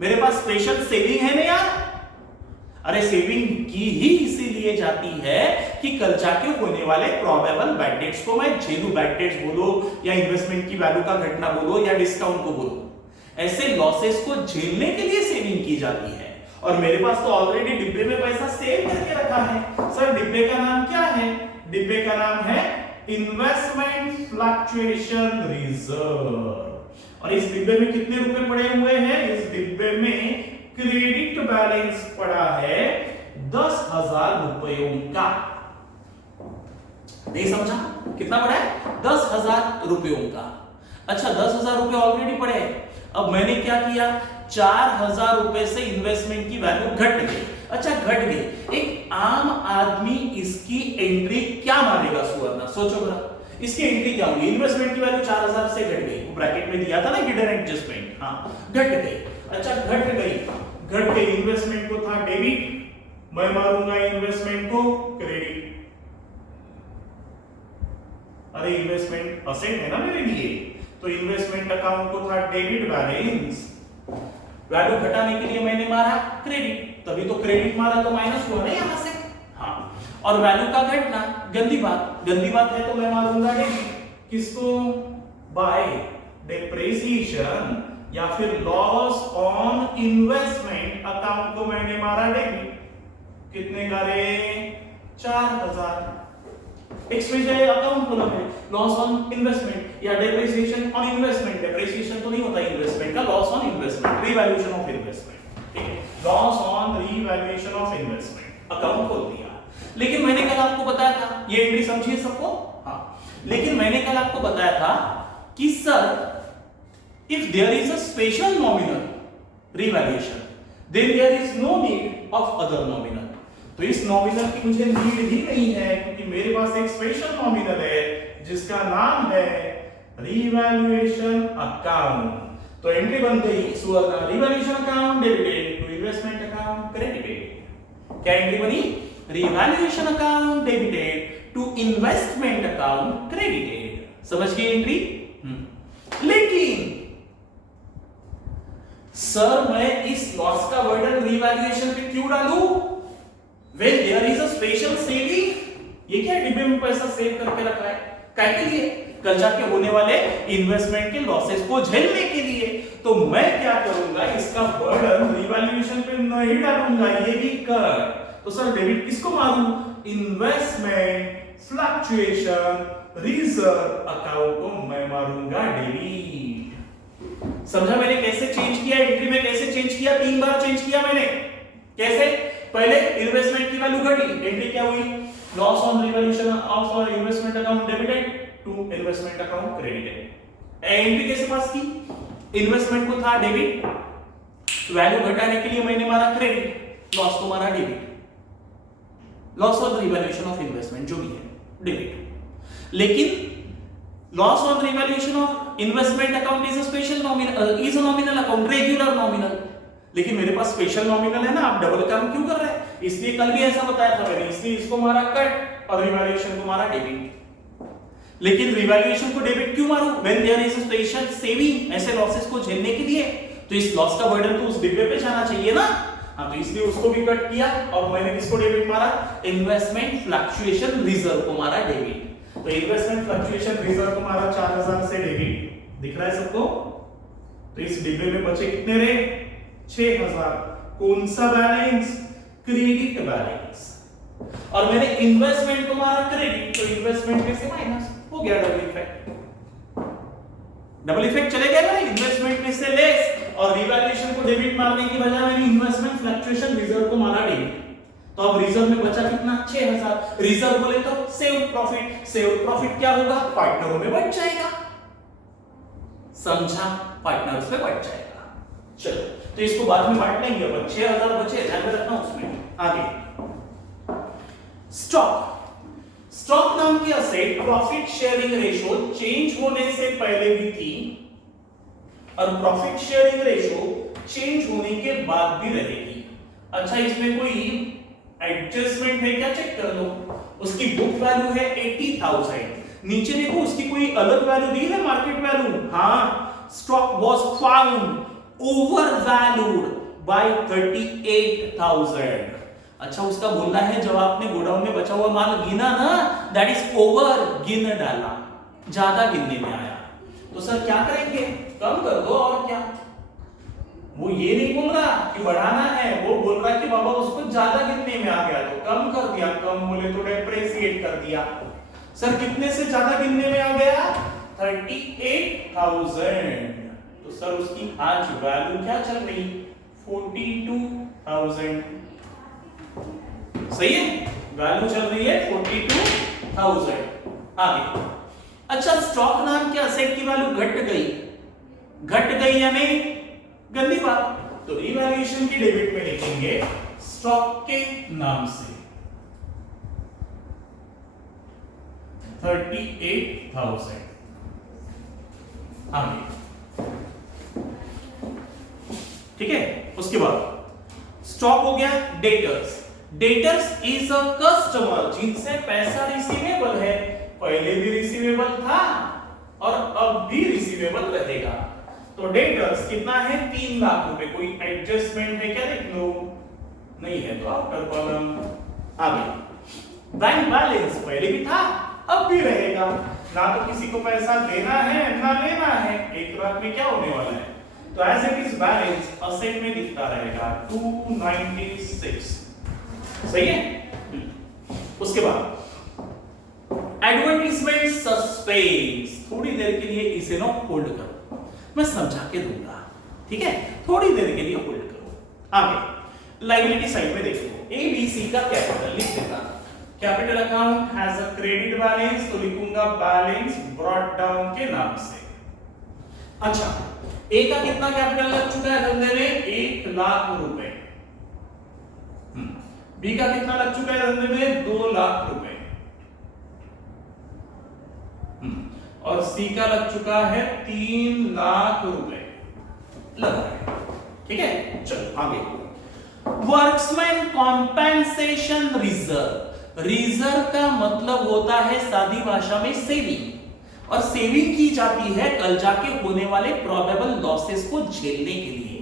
मेरे पास स्पेशल सेविंग है ना यार। अरे सेविंग की ही इसीलिए जाती है कि कल जाके होने वाले प्रोबेबल बैड डेट्स को मैं झेलूं। बैड डेट्स बोलो या इन्वेस्टमेंट की वैल्यू का घटना बोलो या डिस्काउंट को बोलो, ऐसे लॉसेस को झेलने के लिए सेविंग की जाती है। और मेरे पास तो ऑलरेडी डिब्बे में पैसा सेव करके रखा है। सर डिब्बे का नाम क्या है? डिब्बे का नाम है इन्वेस्टमेंट फ्लक्चुएशन रिजर्व। और इस डिब्बे में कितने रुपए पड़े हुए हैं? इस डिब्बे में क्रेडिट बैलेंस पड़ा है 10,000 रुपयों का। नहीं समझा? कितना पड़ा है? 10,000 रुपयों का। अच्छा 10,000 रुपए ऑलरेडी पड़े। अब मैंने क्या किया? 4,000 रुपए से इन्वेस्टमेंट की वैल्यू घट गई। अच्छा घट गई, एक आम आदमी इसकी एंट्री क्या मानेगा? सुवर्णा सोचो जरा, इसकी एंट्री क्या होगी? इन्वेस्टमेंट की वैल्यू 4,000 से घट गई, ब्रैकेट में दिया था ना हिडन एडजस्टमेंट। हाँ घट गई। अच्छा घट गई, इन्वेस्टमेंट को था डेबिट, मैं मारूंगा इन्वेस्टमेंट को क्रेडिट। अरे इन्वेस्टमेंट असेट है ना मेरे लिए, तो इन्वेस्टमेंट अकाउंट को था डेबिट बैलेंस, वैल्यू घटाने के लिए मैंने मारा क्रेडिट, तभी तो क्रेडिट मारा तो माइनस हुआ ना यहां से। हाँ और वैल्यू का घटना गंदी बात है, तो मैं मारूंगा डेबिट। किसको? बाय डेप्रिसिएशन या फिर लॉस ऑन इन्वेस्टमेंट अकाउंट को मैंने मारा डेबिट। कितने का रे? 4,000। इसमें जो अकाउंट बोला है लॉस ऑन इन्वेस्टमेंट या डेप्रिसिएशन ऑन इन्वेस्टमेंट। डेप्रिसिएशन तो नहीं होता इन्वेस्टमेंट का, loss on investment, revaluation of investment. ठीक है, loss on revaluation of investment account खोल दिया। लेकिन मैंने कल आपको बताया था, ये एंट्री समझिए सबको। हाँ लेकिन मैंने कल आपको बताया था कि sir if there is a special nominal revaluation then there is no need of other nominal। तो इस नॉमिनल की मुझे नीड ही नहीं है, क्योंकि मेरे पास एक स्पेशल नॉमिनल है जिसका नाम है रिवैल्यूएशन अकाउंट। तो एंट्री बन गई Suvarna, revaluation account debited to investment account credited. क्या एंट्री बनी? Revaluation account debited to investment account credited. समझ गए एंट्री? लेकिन सर मैं इस लॉस का बर्डन रिवैल्यूएशन पे क्यों डालूं? When there is a special saving। ये क्या डिब्बे में पैसा सेव करके रखा है? काय के लिए? कल जाके होने वाले इन्वेस्टमेंट के लॉसेस को झेलने के लिए। तो मैं क्या करूंगा? इसका बर्डन रिवैल्यूएशन पे नहीं डालूंगा, ये भी कर। तो सर डेबिट किसको मारूं? इन्वेस्टमेंट फ्लक्चुएशन रिजर्व अकाउंट को मैं मारूंगा डेबिट। समझा मैंने कैसे चेंज किया? एंट्री में कैसे चेंज किया? 3 बार चेंज किया मैंने। कैसे? पहले इन्वेस्टमेंट की वैल्यू घटी, एंट्री क्या हुई? Loss on revaluation of investment account debited to investment account credited. Entry कैसे पास की? इन्वेस्टमेंट को था डेबिट, वैल्यू घटाने के लिए मैंने मारा क्रेडिट, लॉस को मारा debit. Loss on revaluation of investment जो भी है डेबिट। लेकिन loss on revaluation of investment account is a special nominal, is a nominal account, regular nominal. लेकिन मेरे पास स्पेशल नॉमिनल है ना, आप डबल काम क्यों कर रहे हैं? इसलिए कल भी ऐसा बताया था मैंने, इसलिए इसको मारा कट और रिवैल्यूएशन को मारा डेबिट। लेकिन रिवैल्यूएशन को डेबिट क्यों मारूं? When there is a special saving, ऐसे लॉसेस को झेलने के लिए। तो इस लॉस का बर्डन तो उस डिब्बे पे जाना चाहिए ना। हाँ तो इसलिए उसको भी कट किया और मैंने किसको डेबिट मारा? इन्वेस्टमेंट फ्लक्चुएशन रिजर्व को मारा डेबिट। तो इन्वेस्टमेंट फ्लक्चुएशन रिजर्व को मारा 4,000 से डेबिट। दिख रहा है सबको? तो इस डिब्बे में बचे कितने रे? 6,000। कौन सा बैलेंस? Credit balance. और मैंने इन्वेस्टमेंट को मारा क्रेडिट, तो इन्वेस्टमेंट में से माइनस हो गया, डबल इफेक्ट। डबल इफेक्ट चले गया ना, इन्वेस्टमेंट में से लेस और रिवैल्यूएशन को डेबिट मारने की बजाय मैंने इन्वेस्टमेंट फ्लक्चुएशन रिजर्व को मारा डेबिट। तो अब रिजर्व में बचा कितना? 6,000। रिजर्व बोले तो सेव्ड प्रॉफिट। सेव्ड प्रॉफिट क्या होगा? पार्टनरों में बच जाएगा। समझा? पार्टनर्स में बच जाएगा। चलो तो इसको बाद में बांट लेंगे। अब 6,000 बचे, ध्यान में रखना उसमें। आगे स्टॉक नाम की asset profit sharing ratio change होने से पहले भी थी और प्रॉफिट शेयरिंग रेशो चेंज होने के बाद भी रहेगी। अच्छा इसमें कोई एडजस्टमेंट है क्या चेक कर लो। उसकी बुक वैल्यू है 80,000, नीचे देखो उसकी कोई अलग वैल्यू दी है मार्केट वैल्यू, हाँ stock was found over valued bye 38,000। अच्छा उसका बोलना है जब आपने गोडाउन में बचा हुआ माल गिना ना, दैट इज ओवर, गिन डाला, ज्यादा गिनने में आया, तो सर क्या करेंगे, कम कर दो और क्या। वो ये नहीं बोल रहा कि बढ़ाना है, वो बोल रहा कि बाबा उसको ज्यादा गिनने में आ गया तो कम कर दिया, कम बोले तो डेप्रिसिएट कर दिया। सर कितने से ज्यादा गिनने में आ गया, 38,000, तो सर उसकी आज वैल्यू क्या चल रही, 42,000, सही है, वैल्यू चल रही है 42,000। आगे, अच्छा स्टॉक नाम के असेट की वैल्यू घट गई या नहीं, गंदी बात, तो रिवैल्यूएशन की डेबिट में लिखेंगे स्टॉक के नाम से 38,000। आगे ठीक है, उसके बाद स्टॉक हो गया debtors. Debtors is a customer जिनसे पैसा रिसीवेबल है, पहले भी रिसीवेबल था और अब भी रिसीवेबल रहेगा, तो डेटर्स कितना है, 3 लाख रुपए। कोई एडजस्टमेंट है क्या, देख लो, नहीं है तो आफ्टर कॉलम। आगे बैंक बैलेंस पहले भी था अब भी रहेगा, ना तो किसी को पैसा देना है ना लेना है, एक रात में क्या होने वाला है, तो as it is balance asset में दिखता रहेगा 296, सही है। उसके बाद एडवर्टाइजमेंट सस्पेंस, थोड़ी देर के लिए इसे ना होल्ड करो, मैं समझा के दूंगा, ठीक है, थोड़ी देर के लिए होल्ड करो। आगे लायबिलिटी साइड में देखो, एबीसी का कैपिटल लिख देना, capital account has a credit balance, तो लिखूंगा बैलेंस ब्रॉट डाउन के नाम से। अच्छा ए का कितना कैपिटल लग चुका है धंधे में, 1 लाख रुपए, बी का कितना लग चुका है धंधे में, 2 लाख रुपए, और सी का लग चुका है 3 लाख रुपए लगा है, ठीक है। चलो आगे, वर्क्समैन कॉम्पेंसेशन रिजर्व। रिजर्व का मतलब होता है सादी भाषा में सेविंग, और सेविंग की जाती है कल जाके होने वाले प्रोबेबल लॉसेस को झेलने के लिए,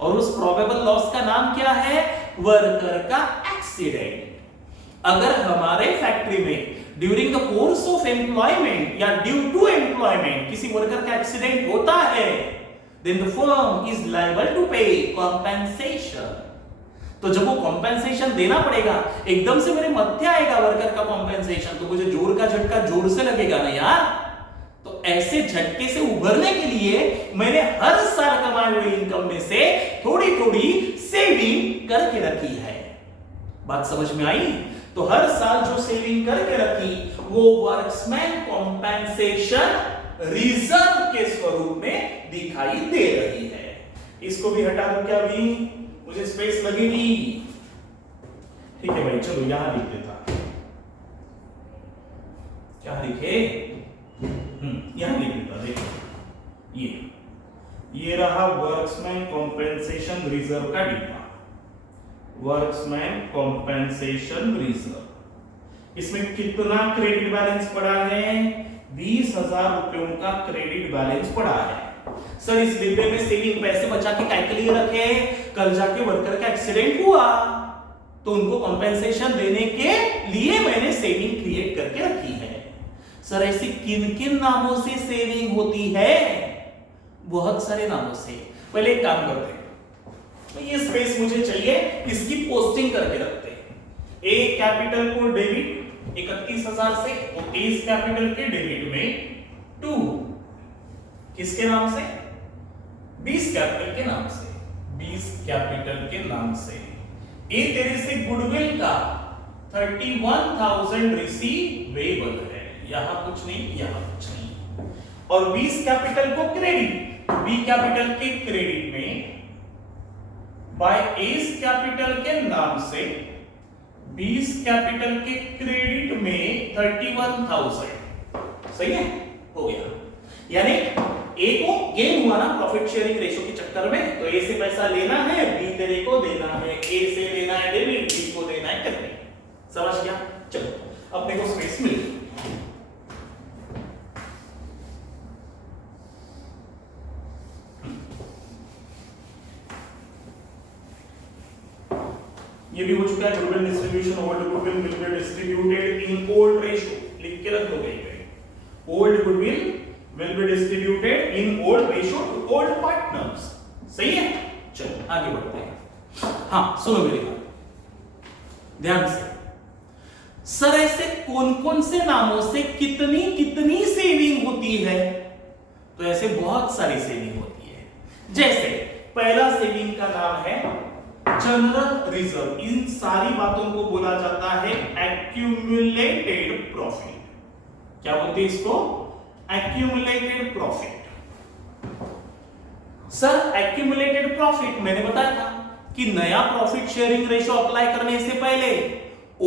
और उस प्रोबेबल लॉस का नाम क्या है, वर्कर का एक्सीडेंट। अगर हमारे फैक्ट्री में during the course of employment या ड्यू टू एम्प्लॉयमेंट किसी वर्कर का एक्सीडेंट होता है, then the firm is liable to pay compensation. तो जब वो कॉम्पेंसेशन देना पड़ेगा, एकदम से मेरे मत्थे आएगा वर्कर का कॉम्पेंसेशन, तो मुझे जोर का झटका जोर से लगेगा ना यार। तो ऐसे झटके से उभरने के लिए मैंने हर साल कमाए हुए इनकम में से थोड़ी थोड़ी सेविंग करके रखी है। बात समझ में आई? तो हर साल जो सेविंग करके रखी वो वर्क्समैन कॉम्पेंसेशन रिजर्व के स्वरूप में दिखाई दे रही है। इसको भी हटा दो क्या, अभी मुझे स्पेस लगेगी, ठीक है भाई, चलो यहां लिख देता, क्या लिखे, यहां लिख देता, देखो ये रहा वर्क्समैन कॉम्पेंसेशन रिजर्व का डिब्बा, वर्क्समैन कॉम्पेंसेशन रिजर्व। इसमें कितना क्रेडिट बैलेंस पड़ा है, 20,000 रुपयों का क्रेडिट बैलेंस पड़ा है। सर इस डिब्बे में सेविंग पैसे बचा के काय के लिए रखे, कल जाके वर्कर का एक्सीडेंट हुआ तो उनको कॉम्पेंसेशन देने के लिए मैंने सेविंग क्रिएट करके रखी है। सर ऐसी किन किन नामों से सेविंग होती है, बहुत सारे नामों से। पहले एक काम करते हैं, तो ये स्पेस मुझे चाहिए, इसकी पोस्टिंग करके रखते हैं। ए कैपिटल को डेबिट 31,000 से, तो इस कैपिटल के डेबिट में 2 किसके नाम से, 20 कैपिटल के नाम से, 20 कैपिटल के नाम से। ए तेरे से गुडविल का 31,000 रिसीवेबल है, यहां कुछ नहीं, यहां कुछ नहीं। और 20 कैपिटल को क्रेडिट, बी कैपिटल के क्रेडिट में बाय एस कैपिटल के नाम से 20 कैपिटल के क्रेडिट में 31,000, सही है, हो गया। यानी ए को गेन हुआ ना प्रॉफिट शेयरिंग रेशो के चक्कर चक्कर में, तो ए से पैसा लेना है, बी तेरे को देना है, ए से लेना है डेबिट, बी को देना है क्रेडिट। समझ गया? चलो अपने को स्पेस मिल गई। ये भी हो चुका है। Goodwill distribution, old goodwill will be distributed in old ratio, लिख के रख दो कहीं पे। Old goodwill will be distributed in old ratio two old partners. सही है? चलो आगे बढ़ते हैं। हाँ सुनो मेरी बात ध्यान से। सर ऐसे कौन कौन से नामों से कितनी कितनी सेविंग होती है? तो ऐसे बहुत सारी सेविंग होती है। जैसे पहला सेविंग का नाम है जनरल रिजर्व। इन सारी बातों को बोला जाता है एक्यूमुलेटेड प्रॉफिट। क्या बोलते हैं इसको? Accumulated profit. Sir accumulated profit मैंने बताया था कि नया प्रॉफिट शेयरिंग रेशियो अप्लाई करने से पहले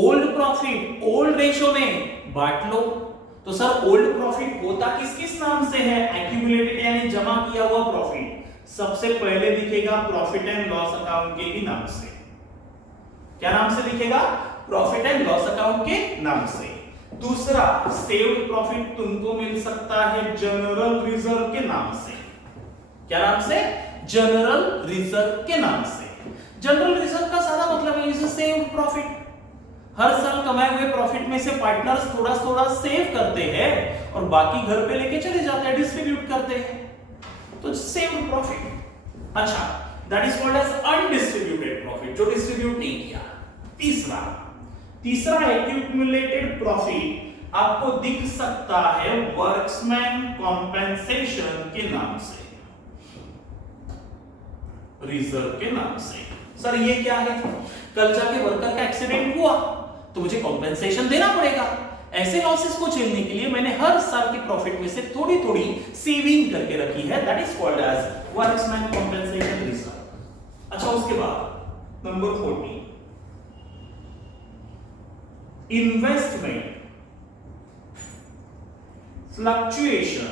ओल्ड प्रॉफिट ओल्ड रेशियो में बांट लो। तो सर ओल्ड प्रॉफिट होता किस किस नाम से है? एक्यूमुलेटेड यानी जमा किया हुआ प्रॉफिट सबसे पहले दिखेगा प्रॉफिट एंड लॉस अकाउंट के ही नाम से। क्या नाम से दिखेगा? प्रॉफिट एंड लॉस अकाउंट के नाम से। दूसरा सेव्ड प्रॉफिट तुमको मिल सकता है जनरल रिजर्व के नाम से। क्या नाम से? जनरल रिजर्व के नाम से। जनरल रिजर्व का सारा मतलब है इसे सेव्ड प्रॉफिट। हर साल कमाए हुए प्रॉफिट में से पार्टनर्स थोड़ा थोड़ा सेव करते हैं और बाकी घर पे लेके चले जाते हैं, डिस्ट्रीब्यूट करते हैं, तो सेव्ड प्रॉफिट। अच्छा, that is called as undistributed profit, जो डिस्ट्रीब्यूट नहीं किया। तीसरा एक्यूमुलेटेड प्रॉफिट आपको दिख सकता है वर्क्समैन कॉम्पेंसेशन के नाम से, रिजर्व के नाम से। सर ये क्या है? कल जाके वर्कर का एक्सीडेंट हुआ तो मुझे कॉम्पेंसेशन देना पड़ेगा। ऐसे लॉसेस को झेलने के लिए मैंने हर साल के प्रॉफिट में से थोड़ी थोड़ी सेविंग करके रखी है, that is called as workmen's compensation reserve. अच्छा, उसके बाद number 14 investment fluctuation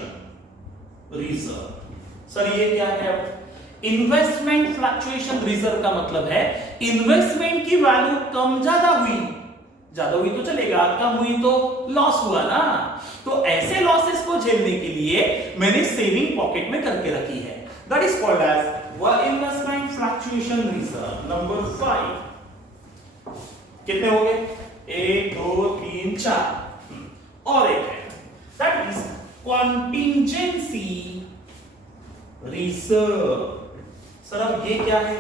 reserve. Sir ये क्या है? इन्वेस्टमेंट फ्लक्चुएशन रिजर्व का मतलब है इन्वेस्टमेंट की वैल्यू कम ज्यादा हुई तो चलेगा, कम हुई तो लॉस हुआ ना। तो ऐसे लॉसेस को झेलने के लिए मैंने सेविंग पॉकेट में करके रखी है, that is called as investment fluctuation reserve. Number 5 कितने हो गए? 1 2 3 4 और एक है, दैट इज कॉन्टिंजेंसी रिजर्व। सर अब ये क्या है?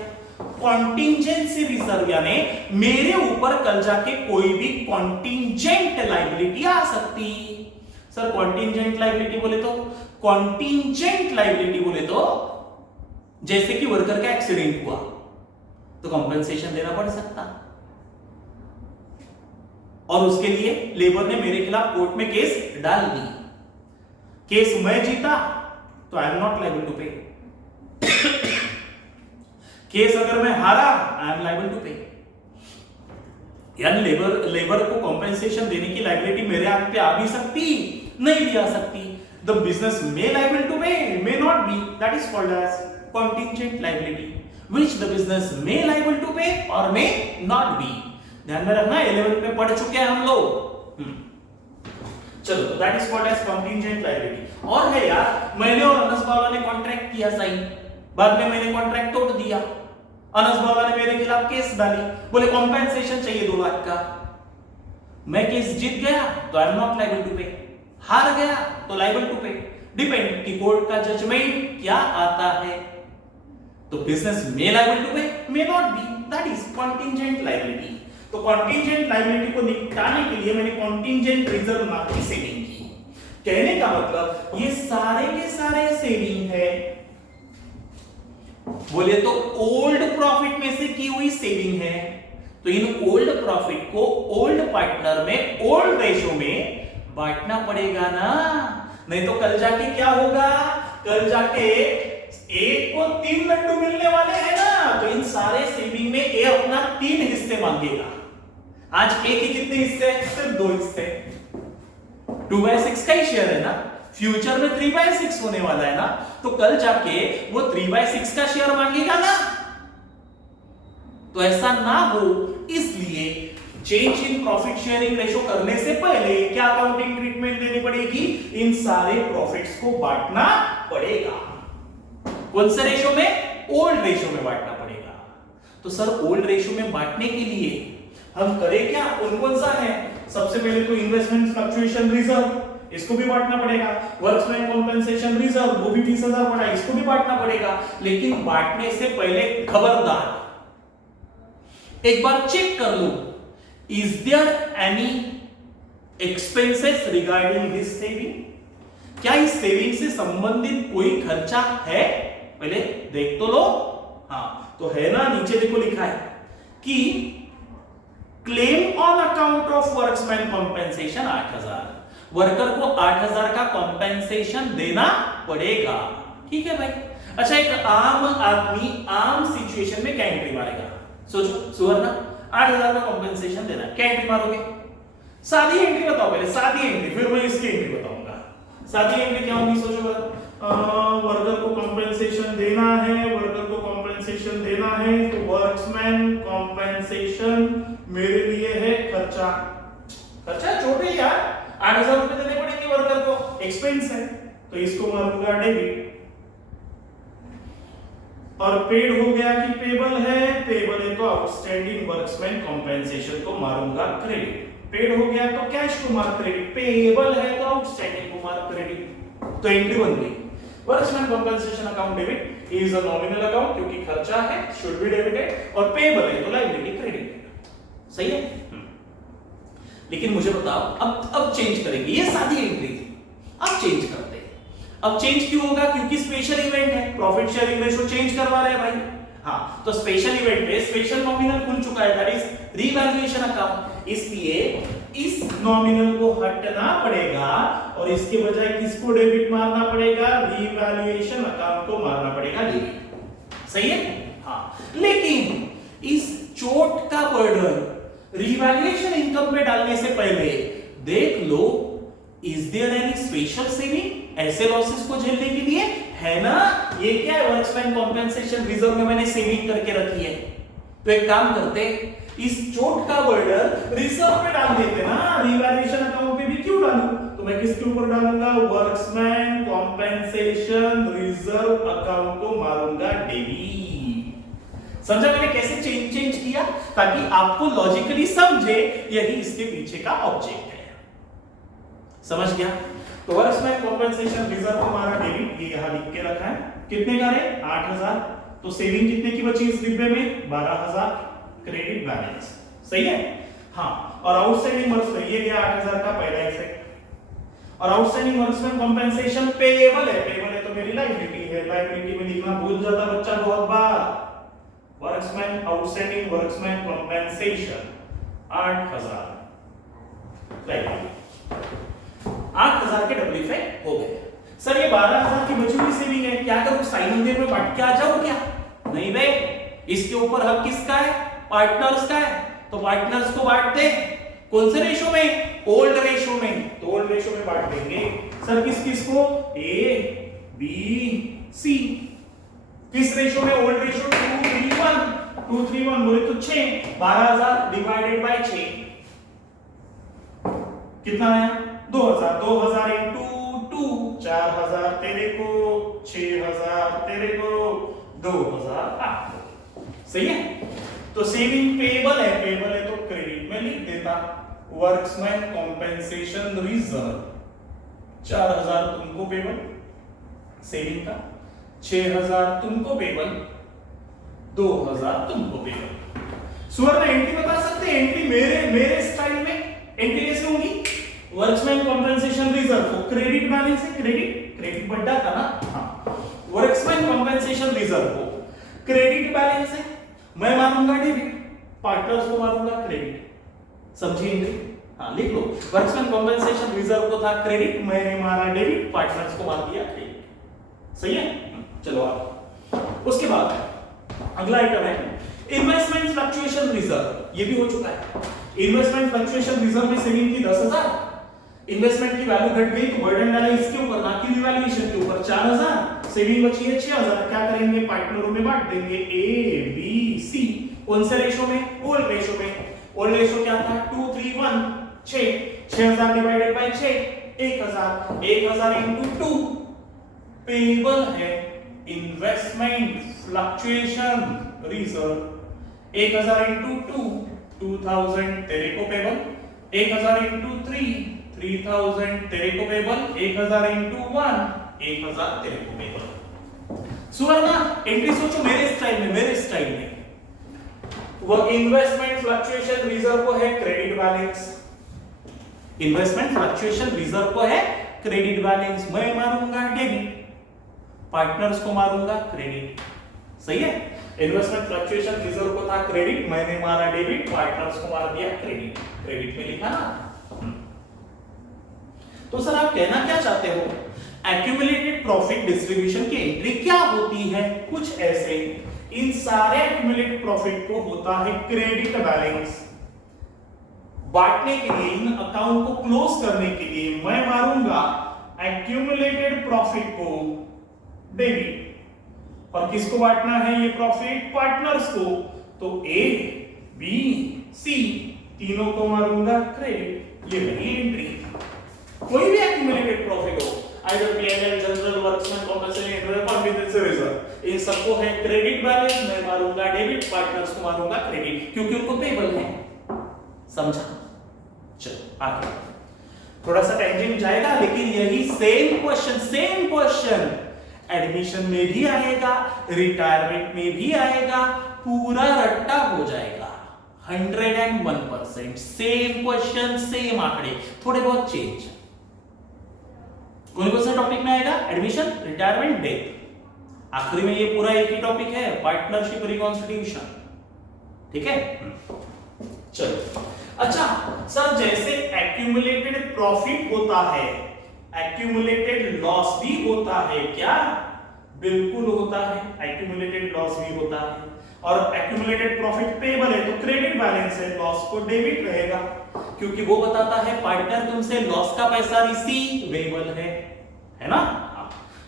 कॉन्टिंजेंसी रिजर्व यानी मेरे ऊपर कल जाके कोई भी कॉन्टिंजेंट लायबिलिटी आ सकती। सर कॉन्टिंजेंट लायबिलिटी बोले तो जैसे कि वर्कर का एक्सीडेंट हुआ तो कंपनसेशन देना पड़ सकता, और उसके लिए लेबर ने मेरे खिलाफ कोर्ट में केस डाल दी। केस मैं जीता तो I am not liable to pay. Case अगर मैं हारा आई एम लायबल टू पे। यानी लेबर को कॉम्पेंसेशन देने की लायबिलिटी मेरे हाथ पे आ भी सकती, नहीं भी आ सकती। The business may liable to pay, may not be, that is called as contingent liability, which the business may liable to pay और मे नॉट बी। ध्यान में रखना, 11th में पढ़ चुके हैं हम लोग। चलो, that is called as contingent liability. और है यार, मैंने और अनस बाबा ने कॉन्ट्रैक्ट किया साइन, बाद में मैंने कॉन्ट्रैक्ट तोड़ दिया, अनस बाबा ने मेरे खिलाफ केस डाली, बोले कॉम्पेंसेशन चाहिए 2 लाख का। मैं केस जीत गया तो I am not liable to pay, हार गया तो लायबल टू पे। डिपेंड कि कोर्ट का जजमेंट क्या आता है। तो business may liable to pay, may not be, that is contingent liability. तो कॉन्टिंजेंट लायबिलिटी को निपटाने के लिए मैंने कॉन्टिंजेंट रिजर्व नाम की सेविंग की। कहने का मतलब ये सारे के सारे सेविंग है, बोले तो ओल्ड प्रॉफिट में से की हुई सेविंग है। तो इन ओल्ड प्रॉफिट को ओल्ड पार्टनर में ओल्ड रेशियो में बांटना पड़ेगा ना, नहीं तो कल जाके क्या होगा? कल जाके एक को 3 लड्डू मिलने वाले हैं ना, तो इन सारे सेविंग में ए अपना 3 हिस्से मांगेगा। आज ए के कितने हिस्से? सिर्फ 2 हिस्से, 2/6 का ही शेयर है ना। फ्यूचर में 3/6 होने वाला है ना, तो कल जाके वो 3/6 का शेयर मांगेगा ना, तो ऐसा ना हो इसलिए change in profit sharing ratio करने से पहले क्या अकाउंटिंग ट्रीटमेंट देनी पड़ेगी, इन सारे प्रॉफिट्स को बांटना पड़ेगा। कौन से रेशो में, ओल्ड रेशो में बांटना पड़ेगा। तो सर ओल्ड रेशो में बांटने के लिए हम करें क्या, कौन सा है, सबसे पहले तो इन्वेस्टमेंट फ्लक्चुएशन रिजर्व, इसको भी बांटना पड़ेगा। वर्कमैन कॉम्पेंसेशन रिजर्व, वो भी 20,000 पड़ा, इसको भी बांटना पड़ेगा। लेकिन बांटने से पहले खबरदार एक बार चेक कर लो, is there any expenses regarding this saving, क्या इस सेविंग से संबंधित कोई खर्चा है, पहले देख तो लो। हाँ तो है ना, नीचे देखो लिखा है कि claim on account of workman compensation 8,000, worker को 8,000 का कॉम्पेंसेशन देना पड़ेगा। ठीक है भाई। अच्छा, एक आम आदमी आम सिचुएशन में क्या एंट्री मारेगा, सोचो सुवर्ण, 8,000 का कॉम्पेंसेशन देना, क्या एंट्री मारोगे, सादी एंट्री बताओ पहले, सादी एंट्री, फिर मैं इसकी एंट्री बताऊंगा। सादी एंट्री क्या होगी, सोचो वर्कर को कॉम्पेंसेशन देना है, वर्कर को कॉम्पेंसेशन देना है, तो वर्कमैन कॉम्पेंसेशन मेरे लिए है खर्चा, खर्चा छोड़ रही यार, 8,000 रुपए देने पड़ेंगे वर्कर को, एक्सपेंस है, तो इसको मारूंगा डेबिट। और पेड हो गया कि पेबल है तो आउटस्टैंडिंग वर्कमैन कॉम्पेंसेशन को मारूंगा क्रेडिट, पेड हो गया तो कैश को मार क्रेडिट, पेबल है तो आउटस्टैंडिंग को मार क्रेडिट। तो एंट्री बन गई, workman compensation account debit is a nominal account क्योंकि खर्चा है, शुड बी डेबिटेड, और पेबल है तो लायबिलिटी क्रेडिट। सही है। लेकिन मुझे बताओ अब चेंज करेंगे, ये सादी एंट्री थी, अब चेंज करते हैं। अब चेंज क्यों होगा, क्योंकि स्पेशल इवेंट है, प्रॉफिट शेयरिंग रेशो चेंज करवा रहे हैं भाई। हाँ तो स्पेशल इवेंट में स्पेशल नॉमिनल खुल चुका है, दैट इज रीवैल्यूएशन अकाउंट, इसलिए इस नॉमिनल को हटना पड़ेगा और इसके बजाय किसको डेबिट मारना पड़ेगा, रीवैल्यूएशन अकाउंट को मारना पड़ेगा डेबिट। सही है। हाँ लेकिन इस चोट का बर्डन रिवैल्यूएशन इनकम पे डालने से पहले देख लो, is there any special saving, ऐसे लॉसेस को झेलने के लिए है ना, ये क्या है, वर्कमैन कॉम्पेंसेशन रिजर्व में मैंने सेविंग करके रखी है। तो एक काम करते, इस चोट का बर्डन रिजर्व पे डाल देते ना, रिवैल्यूएशन अकाउंट पे भी क्यों डालूं, तो मैं किसके ऊपर डालूंगा, वर्कमैन कॉम्पेंसेशन रिजर्व अकाउंट को मारूंगा डेबिट। समझा मैंने कैसे चेंज किया, ताकि आपको लॉजिकली समझे यही इसके पीछे का ऑब्जेक्ट है। समझ गया। तो वर्कमैन कॉम्पेंसेशन रिजर्व हमारा डेबिट, ये यहां लिख के रखा है, कितने का है 8,000, तो सेविंग कितने की बची इस डिब्बे में 12,000, क्रेडिट बैलेंस। सही है। हाँ और आउटस्टैंडिंग वर्कमैन, ये गया 8,000 का पहला इफेक्ट, और आउटस्टैंडिंग वर्कमैन कॉम्पेंसेशन पेएबल है तो मेरी लायबिलिटी है, लायबिलिटी में लिखना भूल जाता बच्चा बहुत बार, workman outstanding workman compensation 8,000 liability, 8,000 के डबल इफेक्ट हो गए। सर ये 12,000 की बची हुई सेविंग है, क्या करूं, साइन देर में बांट के आ जाऊं क्या, नहीं बे, इसके ऊपर हक किसका है, पार्टनर्स का है, तो पार्टनर्स को बांट दे, कौन से रेशो में, ओल्ड रेशो में, तो ओल्ड रेशो में बांट देंगे। सर किस किस को, ए बी सी, किस रेशो में, ओल्ड रेशो 2:3:1 बोले तो 6, 12,000 डिवाइडेड बाय 6 कितना आया 2,000, 2,000 इंटू 2, 4,000 तेरे को, 6,000 तेरे को, 2,000 आपको। सही है। तो सेविंग पेएबल है तो क्रेडिट में लिख देता, वर्कमैन कॉम्पेंसेशन रिजर्व 4,000 तुमको पेएबल सेविंग का, 6,000 तुमको पेएबल, 2,000 तुमको पेएबल। सुवर्ण एंट्री बता सकते हैं, एंट्री मेरे स्टाइल में एंट्री कैसे होगी, वर्कमैन कॉम्पेंसेशन रिजर्व को क्रेडिट बैलेंस से, क्रेडिट बढ़ा था ना, हाँ वर्कमैन कॉम्पेंसेशन रिजर्व को क्रेडिट बैलेंस है, मैं मानूंगा डेबिट, पार्टनर्स को मानूंगा क्रेडिट। समझिए। हाँ लिख लो, वर्कमैन कॉम्पेंसेशन रिजर्व को था क्रेडिट, मैंने मारा डेबिट, पार्टनर्स को मार दिया क्रेडिट। सही है। चलो आप उसके बाद अगला आइटम है इन्वेस्टमेंट फ्लक्चुएशन रिजर्व, ये भी हो चुका है। इन्वेस्टमेंट फ्लक्चुएशन रिजर्व में सेविंग थी 10,000, इन्वेस्टमेंट की वैल्यू घट गई तो बर्डन डाला इसके ऊपर, ना कि रिवैल्यूएशन के ऊपर। 4000 सेविंग बची है 6000, क्या करेंगे पार्टनरों में बांट देंगे ए बी सी। कौन से रेशो में? ओल्ड रेशो में। ओल्ड रेशो क्या था? 2 3 1 6। 6000 डिवाइडेड बाय 6 1000। 1000 into 2 पेबल है इन्वेस्टमेंट फ्लक्चुएशन रिजर्व। 1000 into 2 2000 तेरे को पेबल। 1000 into 3 3000 तेरे को पेबल। 1000 into 1 1000 तेरे को पेबल। सुवर्णा एंट्री सोचो मेरे स्टाइल में वो इन्वेस्टमेंट फ्लक्चुएशन रिजर्व को है credit balance. Investment fluctuation reserve को है क्रेडिट बैलेंस। मैं मारूंगा डेबिट, पार्टनर्स को मारूंगा क्रेडिट। सही है। इन्वेस्टमेंट फ्लक्चुएशन रिजर्व को था क्रेडिट, मैंने मारा डेबिट, पार्टनर्स को मार दिया क्रेडिट। क्रेडिट में लिखा ना। तो सर आप कहना क्या चाहते हो? एक्यूमुलेटेड प्रॉफिट डिस्ट्रीब्यूशन की एंट्री क्या होती है? कुछ ऐसे। इन सारे एक्यूमुलेटेड प्रॉफिट को होता है क्रेडिट बैलेंस। बांटने के लिए, इन अकाउंट को क्लोज करने के लिए मैं मारूंगा एक्यूमुलेटेड प्रॉफिट को डेबिट। और किसको बांटना है ये प्रॉफिट? पार्टनर्स को। तो ए बी सी तीनों को मारूंगा क्रेडिट। ये मेरी एंट्री। कोई भी एक्यूमुलेटेड प्रॉफिट हो, either PNL, general, workman, compensation, confidence reserve, इन सबको है क्रेडिट बैलेंस, मैं मारूंगा डेबिट, पार्टनर्स को मारूंगा क्रेडिट, क्योंकि उनको पेबल है। समझा? चलो आगे। थोड़ा सा टेंजेंट जाएगा, लेकिन यही सेम क्वेश्चन एडमिशन में भी आएगा, रिटायरमेंट में भी आएगा, पूरा रट्टा हो जाएगा। 101% सेम क्वेश्चन, सेम आंकड़े, थोड़े बहुत चेंज। कौन सा टॉपिक में आएगा? Admission, retirement, death. आखिरी में ये पूरा एक ही टॉपिक है, पार्टनरशिप रिकॉन्स्टिट्यूशन। ठीक है, चलो। अच्छा सर, जैसे एक्यूमुलेटेड प्रॉफिट होता है, एक्यूमुलेटेड लॉस भी होता है क्या? बिल्कुल होता है, एक्यूमुलेटेड लॉस भी होता है। और एक्यूमुलेटेड प्रॉफिट पेबल है तो क्रेडिट बैलेंस है, लॉस को डेबिट रहेगा, क्योंकि वो बताता है पार्टनर तुमसे लॉस का पैसा रिसीवेबल है ना।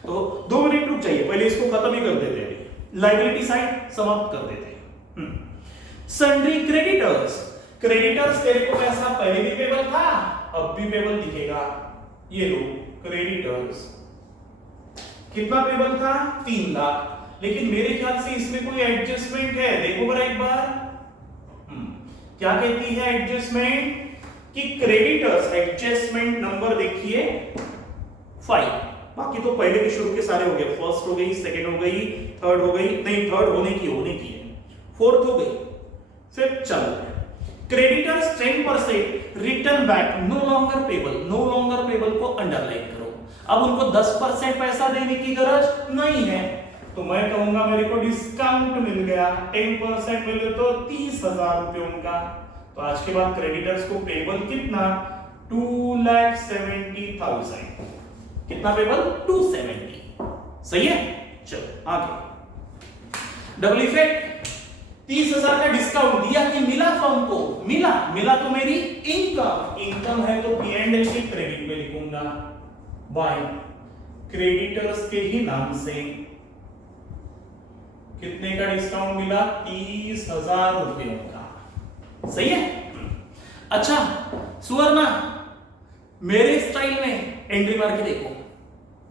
तो 2 मिनट रुक जाइए, पहले इसको खत्म ही कर देते हैं, लायबिलिटी साइड समाप्त कर देते हैं। सन्ड्री क्रेडिटर्स तेरे को पैसा पहले भी पेबल था, अब भी पेबल दिखेगा। ये लो क्रेडिटर्स, कितना पेबल था? 3 लाख। लेकिन मेरे ख्याल से इसमें कोई एडजस्टमेंट है, देखो जरा एक बार। क्या कहती है एडजस्टमेंट? कि क्रेडिटर्स एडजस्टमेंट नंबर देखिए 5। बाकी तो पहले के शुरू के सारे हो गए, फर्स्ट हो गई, सेकंड हो गई, थर्ड हो गई, नहीं थर्ड होने की है, फोर्थ हो गई। फिर चलो, creditors 10% return back, no longer payable को अंडरलाइन करो। अब उनको 10% पैसा देने की गरज नहीं है, तो मैं कहूंगा मेरे को डिस्काउंट मिल गया। 10% मिले तो 30,000 रुपए उनका। तो आज के बाद क्रेडिटर्स को पेबल कितना? 2,70,000। कितना पेबल? 270। सही है। चलो आगे। डबल इफेक्ट, 30,000 का डिस्काउंट दिया कि मिला फर्म को? मिला तो मेरी इनकम है, तो P&L के क्रेडिट में लिखूंगा बाय क्रेडिटर्स के ही नाम से। कितने का डिस्काउंट मिला? 30,000 रुपयों का। सही है। अच्छा सुवर्णा, मेरे स्टाइल में एंट्री मार के देखो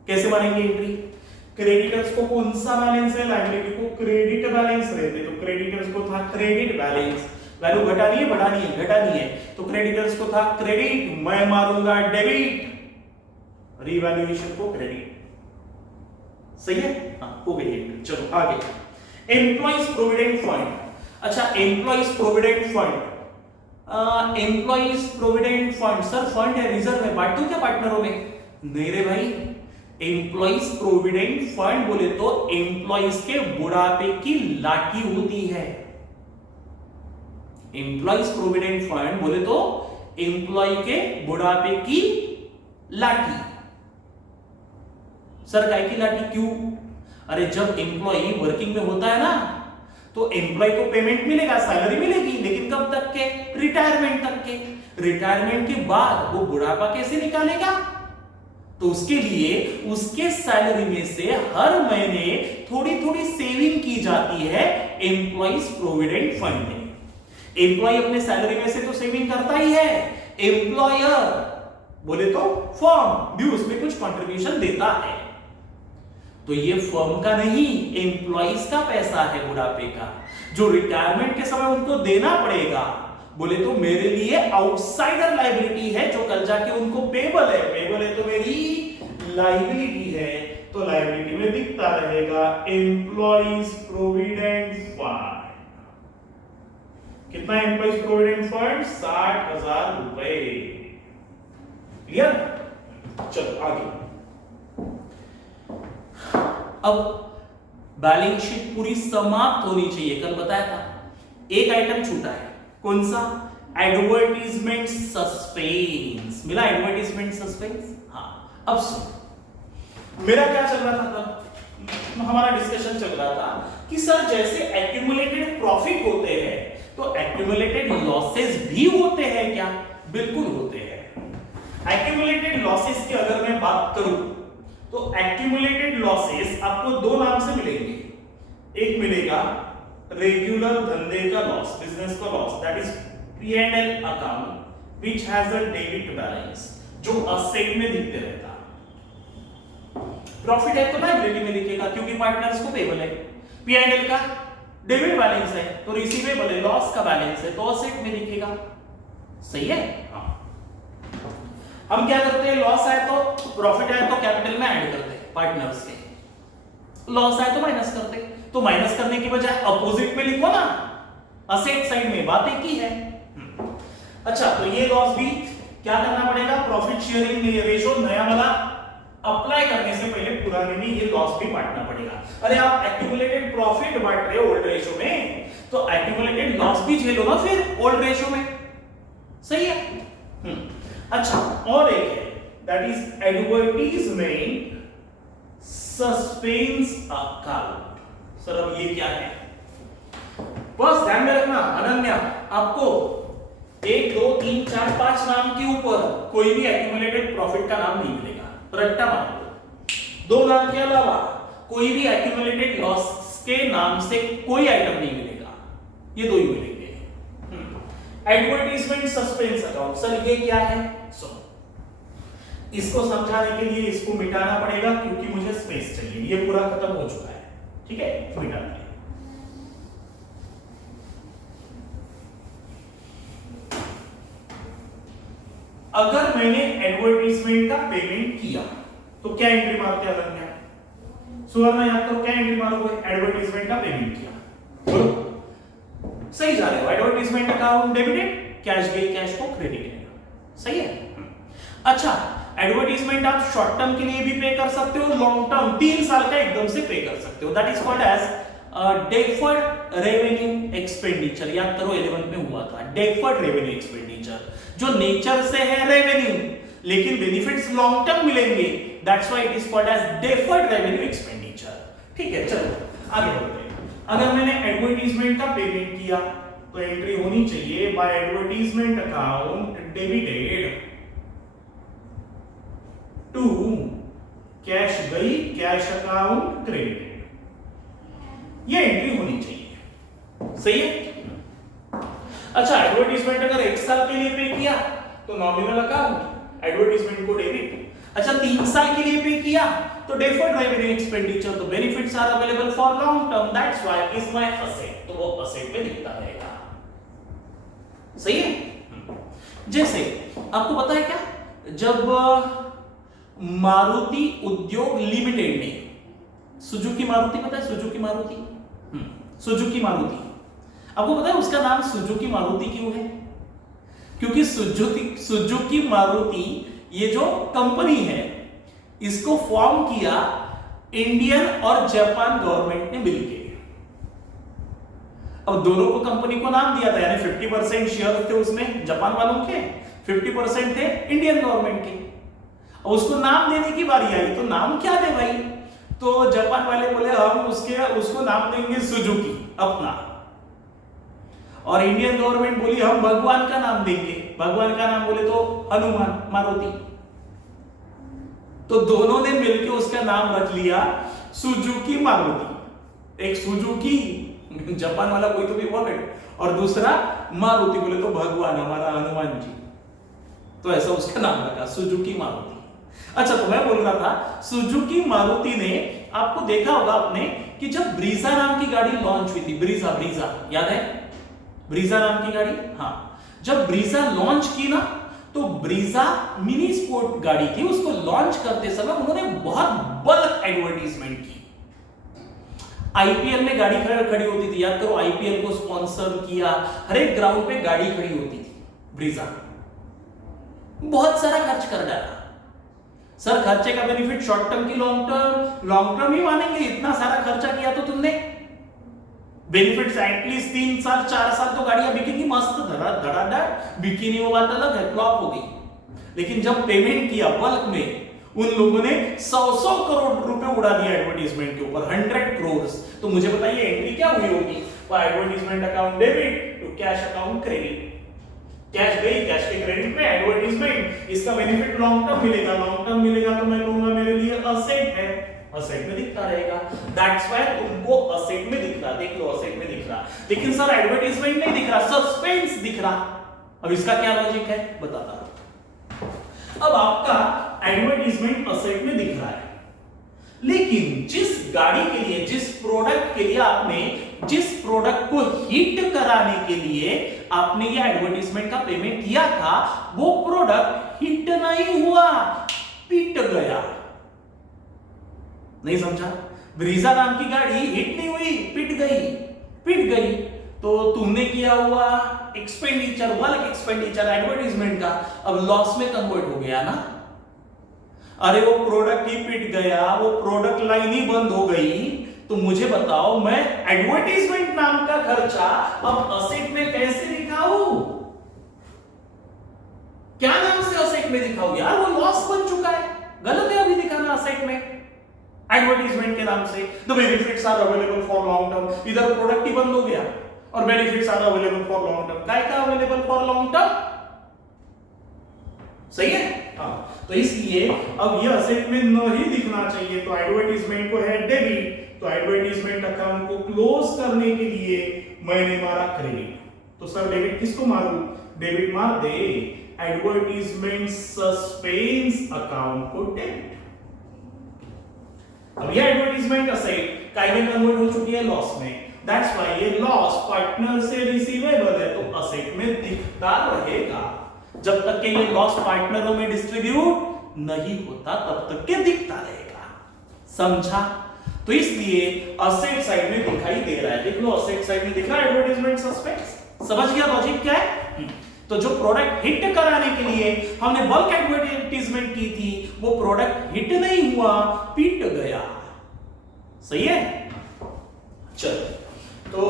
कैसे मारेंगे एंट्री। क्रेडिटर्स को कौन सा बैलेंस है? लायबिलिटी को क्रेडिट बैलेंस रहते, तो क्रेडिटर्स को था क्रेडिट बैलेंस। वैल्यू घटानी है घटानी है, तो क्रेडिटर्स को था क्रेडिट, मैं मारूंगा डेबिट, रिवैल्यूएशन को क्रेडिट। सही है। हो गई। चलो आगे। Employees provident fund. अच्छा, employees provident fund sir fund है, रिजर्व है, बांटू क्या पार्टनरों में? नहीं रे भाई, एम्प्लॉइज प्रोविडेंट फंड बोले तो एम्प्लॉइज के बुढ़ापे की लाठी होती है। एम्प्लॉइज प्रोविडेंट फंड बोले तो एम्प्लॉय के बुढ़ापे की लाठी। सर काय की लाठी? क्यों? अरे जब एम्प्लॉय वर्किंग में होता है ना, तो एम्प्लॉय को पेमेंट मिलेगा, सैलरी मिलेगी, लेकिन कब तक के? रिटायरमेंट तक के। रिटायरमेंट के बाद वो बुढ़ापा कैसे निकालेगा? तो उसके लिए उसके सैलरी में से हर महीने थोड़ी थोड़ी सेविंग की जाती है एम्प्लॉइज प्रोविडेंट फंड में। एम्प्लॉय अपने सैलरी में से तो सेविंग करता ही है, एम्प्लॉयर बोले तो फर्म भी उसमें कुछ कंट्रीब्यूशन देता है। तो ये फर्म का नहीं, एम्प्लॉइज का पैसा है बुढ़ापे का, जो रिटायरमेंट के समय उनको देना पड़ेगा। बोले तो मेरे लिए आउटसाइडर लायबिलिटी है, जो कल जाके उनको पेबल है। पेबल है तो मेरी लायबिलिटी है, तो लायबिलिटी में दिखता रहेगा एम्प्लॉइज प्रोविडेंट फंड। कितना एम्प्लॉइज प्रोविडेंट फंड? 60,000 रुपए। क्लियर? चलो आगे। अब बैलेंस शीट पूरी समाप्त होनी चाहिए। कल बताया था एक आइटम छूटा है, कौन सा? Advertisement suspense. मिला एडवर्टीजमेंट सस्पेंस? हाँ। अब सुन, मेरा क्या चल रहा था कल? हमारा डिस्कशन चल रहा था कि सर जैसे एक्यूमुलेटेड प्रॉफिट होते हैं तो एक्यूमुलेटेड लॉसेस भी होते हैं क्या? बिल्कुल होते हैं। एक्यूमुलेटेड लॉसेस की अगर मैं बात करूं तो एक्यूमुलेटेड लॉसेस आपको दो नाम से मिलेंगे। एक मिलेगा रेगुलर धंधे का लॉस, बिजनेस का loss, that is P&L account which has a debit balance, जो असेट में दिखते रहता। प्रॉफिट है तो लायबिलिटी में दिखेगा क्योंकि पार्टनर्स को पेबल है। P&L का डेबिट बैलेंस है तो रिसीवेबल है, लॉस का बैलेंस है तो असेट में दिखेगा। सही है? हाँ। हम क्या करते हैं? लॉस आए तो, प्रॉफिट आए तो कैपिटल में ऐड करते हैं पार्टनर्स के, लॉस आए तो माइनस करते हैं। तो माइनस करने की बजाय अपोजिट में लिखो ना, असेट साइड में, बात एक ही है। अच्छा, तो ये लॉस भी क्या करना पड़ेगा? प्रॉफिट शेयरिंग रेशो नया वाला अप्लाई करने से पहले पुराने में ये लॉस भी बांटना पड़ेगा। अरे आप एक्यूमुलेटेड प्रॉफिट बांट रहे हो ओल्ड रेशो में, तो एक्यूमुलेटेड लॉस भी झेलो ना फिर ओल्ड रेशो में। सही है? अच्छा, और एक है that is advertisement suspense account. Sir अब ये क्या है? बस ध्यान में रखना अनन्या, आपको 1 2 3 4 5 नाम के ऊपर कोई भी एक्यूमुलेटेड प्रॉफिट का नाम नहीं मिलेगा, रट्टा मार लो। 2 नाम के अलावा कोई भी एक्यूमुलेटेड लॉस के नाम से कोई आइटम नहीं मिलेगा, ये दो ही मिलेंगे। एडवर्टीजमेंट सस्पेंस अकाउंट, सर ये क्या है? इसको समझाने के लिए इसको मिटाना पड़ेगा क्योंकि मुझे स्पेस चाहिए। ये पूरा खत्म हो चुका है, ठीक है? मिटा दें। अगर मैंने एडवर्टीजमेंट का पेमेंट किया तो क्या एंट्री मारते हैं अनन्या? सुवर्ण याद करो, क्या एंट्री मारोगे? एडवर्टीजमेंट का पेमेंट किया, बोलो सही जा रहे हो। एडवर्टीजमेंट अकाउंट डेबिटेड, कैश गई, कैश को क्रेडिट। सही है? अच्छा, एडवर्टीजमेंट आप शॉर्ट टर्म के लिए भी पे कर सकते हो, लॉन्ग टर्म 3 साल का एकदम से पे कर सकते हो। That is called as deferred revenue expenditure. याद करो 11 में हुआ था डेफर्ड रेवेन्यू एक्सपेंडिचर, जो नेचर से है रेवेन्यू लेकिन बेनिफिट्स लॉन्ग टर्म मिलेंगे। That's why it is called as deferred revenue expenditure. ठीक है, चलो आगे बढ़ते हैं। अगर मैंने एडवर्टीजमेंट का पेमेंट किया तो एंट्री होनी चाहिए by advertisement account debited to cash गई, कैश अकाउंट क्रेडिटेड। ये एंट्री होनी चाहिए। सही है? अच्छा, एडवर्टीजमेंट अगर 1 साल के लिए पे किया तो नॉमिनल अकाउंट, एडवर्टीजमेंट को डेबिट। अच्छा, 3 साल के लिए पे किया तो डेफर्ड रेवेन्यू एक्सपेंडिचर, तो benefits are available for long term, that's why is my asset, तो वो असेट में दिखता रहेगा। सही है? जैसे आपको पता है क्या, जब मारुति उद्योग लिमिटेड ने सुजुकी मारुति, पता है सुजुकी मारुति? सुजुकी मारुति, आपको पता है उसका नाम सुजुकी मारुति क्यों है? क्योंकि सुजुकी मारुति ये जो कंपनी है इसको फॉर्म किया इंडियन और जापान गवर्नमेंट ने मिलकर। अब दोनों को कंपनी को नाम दिया था, यानी 50% शेयर थे उसमें जापान वालों के, 50% थे इंडियन गवर्नमेंट के। और उसको नाम देने की बारी आई तो नाम क्या दे भाई? तो जापान वाले बोले हम उसको नाम देंगे सुजुकी अपना, और इंडियन गवर्नमेंट बोली हम भगवान का नाम देंगे। भगवान का नाम बोले तो हनुमान, मारुति। तो दोनों ने मिलकर उसका नाम रख लिया सुजुकी मारुति। एक सुजुकी जापान वाला कोई तो भी वर्ड, और दूसरा मारुति बोले तो भगवान हमारा हनुमान जी, तो ऐसा उसका नाम रखा सुजुकी मारुति। अच्छा, तो मैं बोल रहा था सुजुकी मारुति ने, आपको देखा होगा आपने कि जब ब्रीजा नाम की गाड़ी लॉन्च हुई थी, ब्रीजा याद है, ब्रीजा नाम की गाड़ी, हाँ, जब ब्रीजा लॉन्च की ना, तो ब्रीजा मिनी स्पोर्ट गाड़ी थी, उसको लॉन्च करते समय उन्होंने बहुत बल्क एडवर्टाइजमेंट की। आईपीएल में गाड़ी खड़ी होती थी, याद करो, आईपीएल को स्पॉन्सर किया, हर एक ग्राउंड पे गाड़ी खड़ी होती थी ब्रीजा। बहुत सारा खर्च कर डाला। सर खर्चे का बेनिफिट शॉर्ट टर्म की लॉन्ग टर्म ही मानेंगे, इतना सारा खर्चा किया तो तुमने, बेनिफिट्स एटलीस्ट 3 साल 4 साल तो गाड़ियां बिकेंगी मस्त धड़ाधड़, बिकी नहीं, वो बात अलग है, फ्लॉप हो गई। लेकिन जब पेमेंट किया बल्क में, उन लोगों ने 100 करोड़ रुपए उड़ा दिया एडवर्टाइजमेंट के ऊपर, 100 करोड़। तो मुझे बताइए एंट्री क्या हुई होगी, advertisement account debit to cash account credit. Cash गई, कैश के क्रेडिट में एडवर्टाइजमेंट, इसका बेनिफिट लॉन्ग टर्म मिलेगा, लॉन्ग टर्म मिलेगा तो मैं कहूंगा मेरे लिए असेट है, असेट में दिखता रहेगा। दैट्स व्हाई तुमको असेट में दिख रहा, देख लो असेट में दिख रहा, लेकिन सर एडवर्टाइजमेंट नहीं दिख रहा, सस्पेंस दिख रहा। अब इसका क्या लॉजिक है बताता हूं। अब आपका एडवर्टाइजमेंट असेट में दिख रहा है, लेकिन जिस गाड़ी के लिए, जिस प्रोडक्ट के लिए आपने, जिस प्रोडक्ट को हिट कराने के लिए आपने ये एडवर्टाइजमेंट का पेमेंट किया था, वो प्रोडक्ट हिट नहीं हुआ, पिट गया। नहीं समझा? ब्रीजा नाम की गाड़ी हिट नहीं हुई, पिट गई। तो तुमने किया हुआ एक्सपेंडिचर, बल्क एक्सपेंडिचर एडवर्टाइजमेंट का, अब लॉस में कन्वर्ट हो गया ना। अरे वो प्रोडक्ट ही पिट गया, वो प्रोडक्ट लाइन ही बंद हो गई, तो मुझे बताओ मैं एडवर्टाइजमेंट नाम का खर्चा अब असेट में कैसे दिखाऊं? क्या नाम से असेट में दिखाऊं यार? वो लॉस बन चुका है, गलत है अभी दिखाना असेट में एडवर्टाइजमेंट के नाम से। The benefits are available for long term, इधर प्रोडक्ट ही बंद हो गया और benefits are available for long term. काय का अवेलेबल फॉर लॉन्ग टर्म? सही है, हाँ। तो इसलिए अब ये असेट में नहीं दिखना चाहिए, तो एडवर्टाइजमेंट को है डेबिट, तो एडवर्टाइजमेंट अकाउंट को क्लोज करने के लिए मैंने मारा क्रेडिट। तो सर डेबिट किसको मारूं? डेबिट मार दे एडवर्टाइजमेंट सस्पेंस अकाउंट को डेबिट। अब ये एडवर्टाइजमेंट असेट काय में कन्वर्ट हो चुकी है लॉस में, दैट्स व्हाई ये लॉस पार्टनर से रिसीवेबल है, तो असेट में दिखता रहेगा। जब तक के ये लॉस पार्टनरों में डिस्ट्रीब्यूट नहीं होता तब तक के दिखता रहेगा, समझा? तो इसलिए असेट साइड में दिखाई दे रहा है, देख लो असेट साइड में दिख रहा है एडवर्टाइजमेंट सस्पेंस। समझ गया लॉजिक क्या है? तो जो प्रोडक्ट हिट कराने के लिए हमने बल्क एडवर्टाइजमेंट की थी, वो प्रोडक्ट हिट नहीं हुआ, पिट गया। सही है? चलो, तो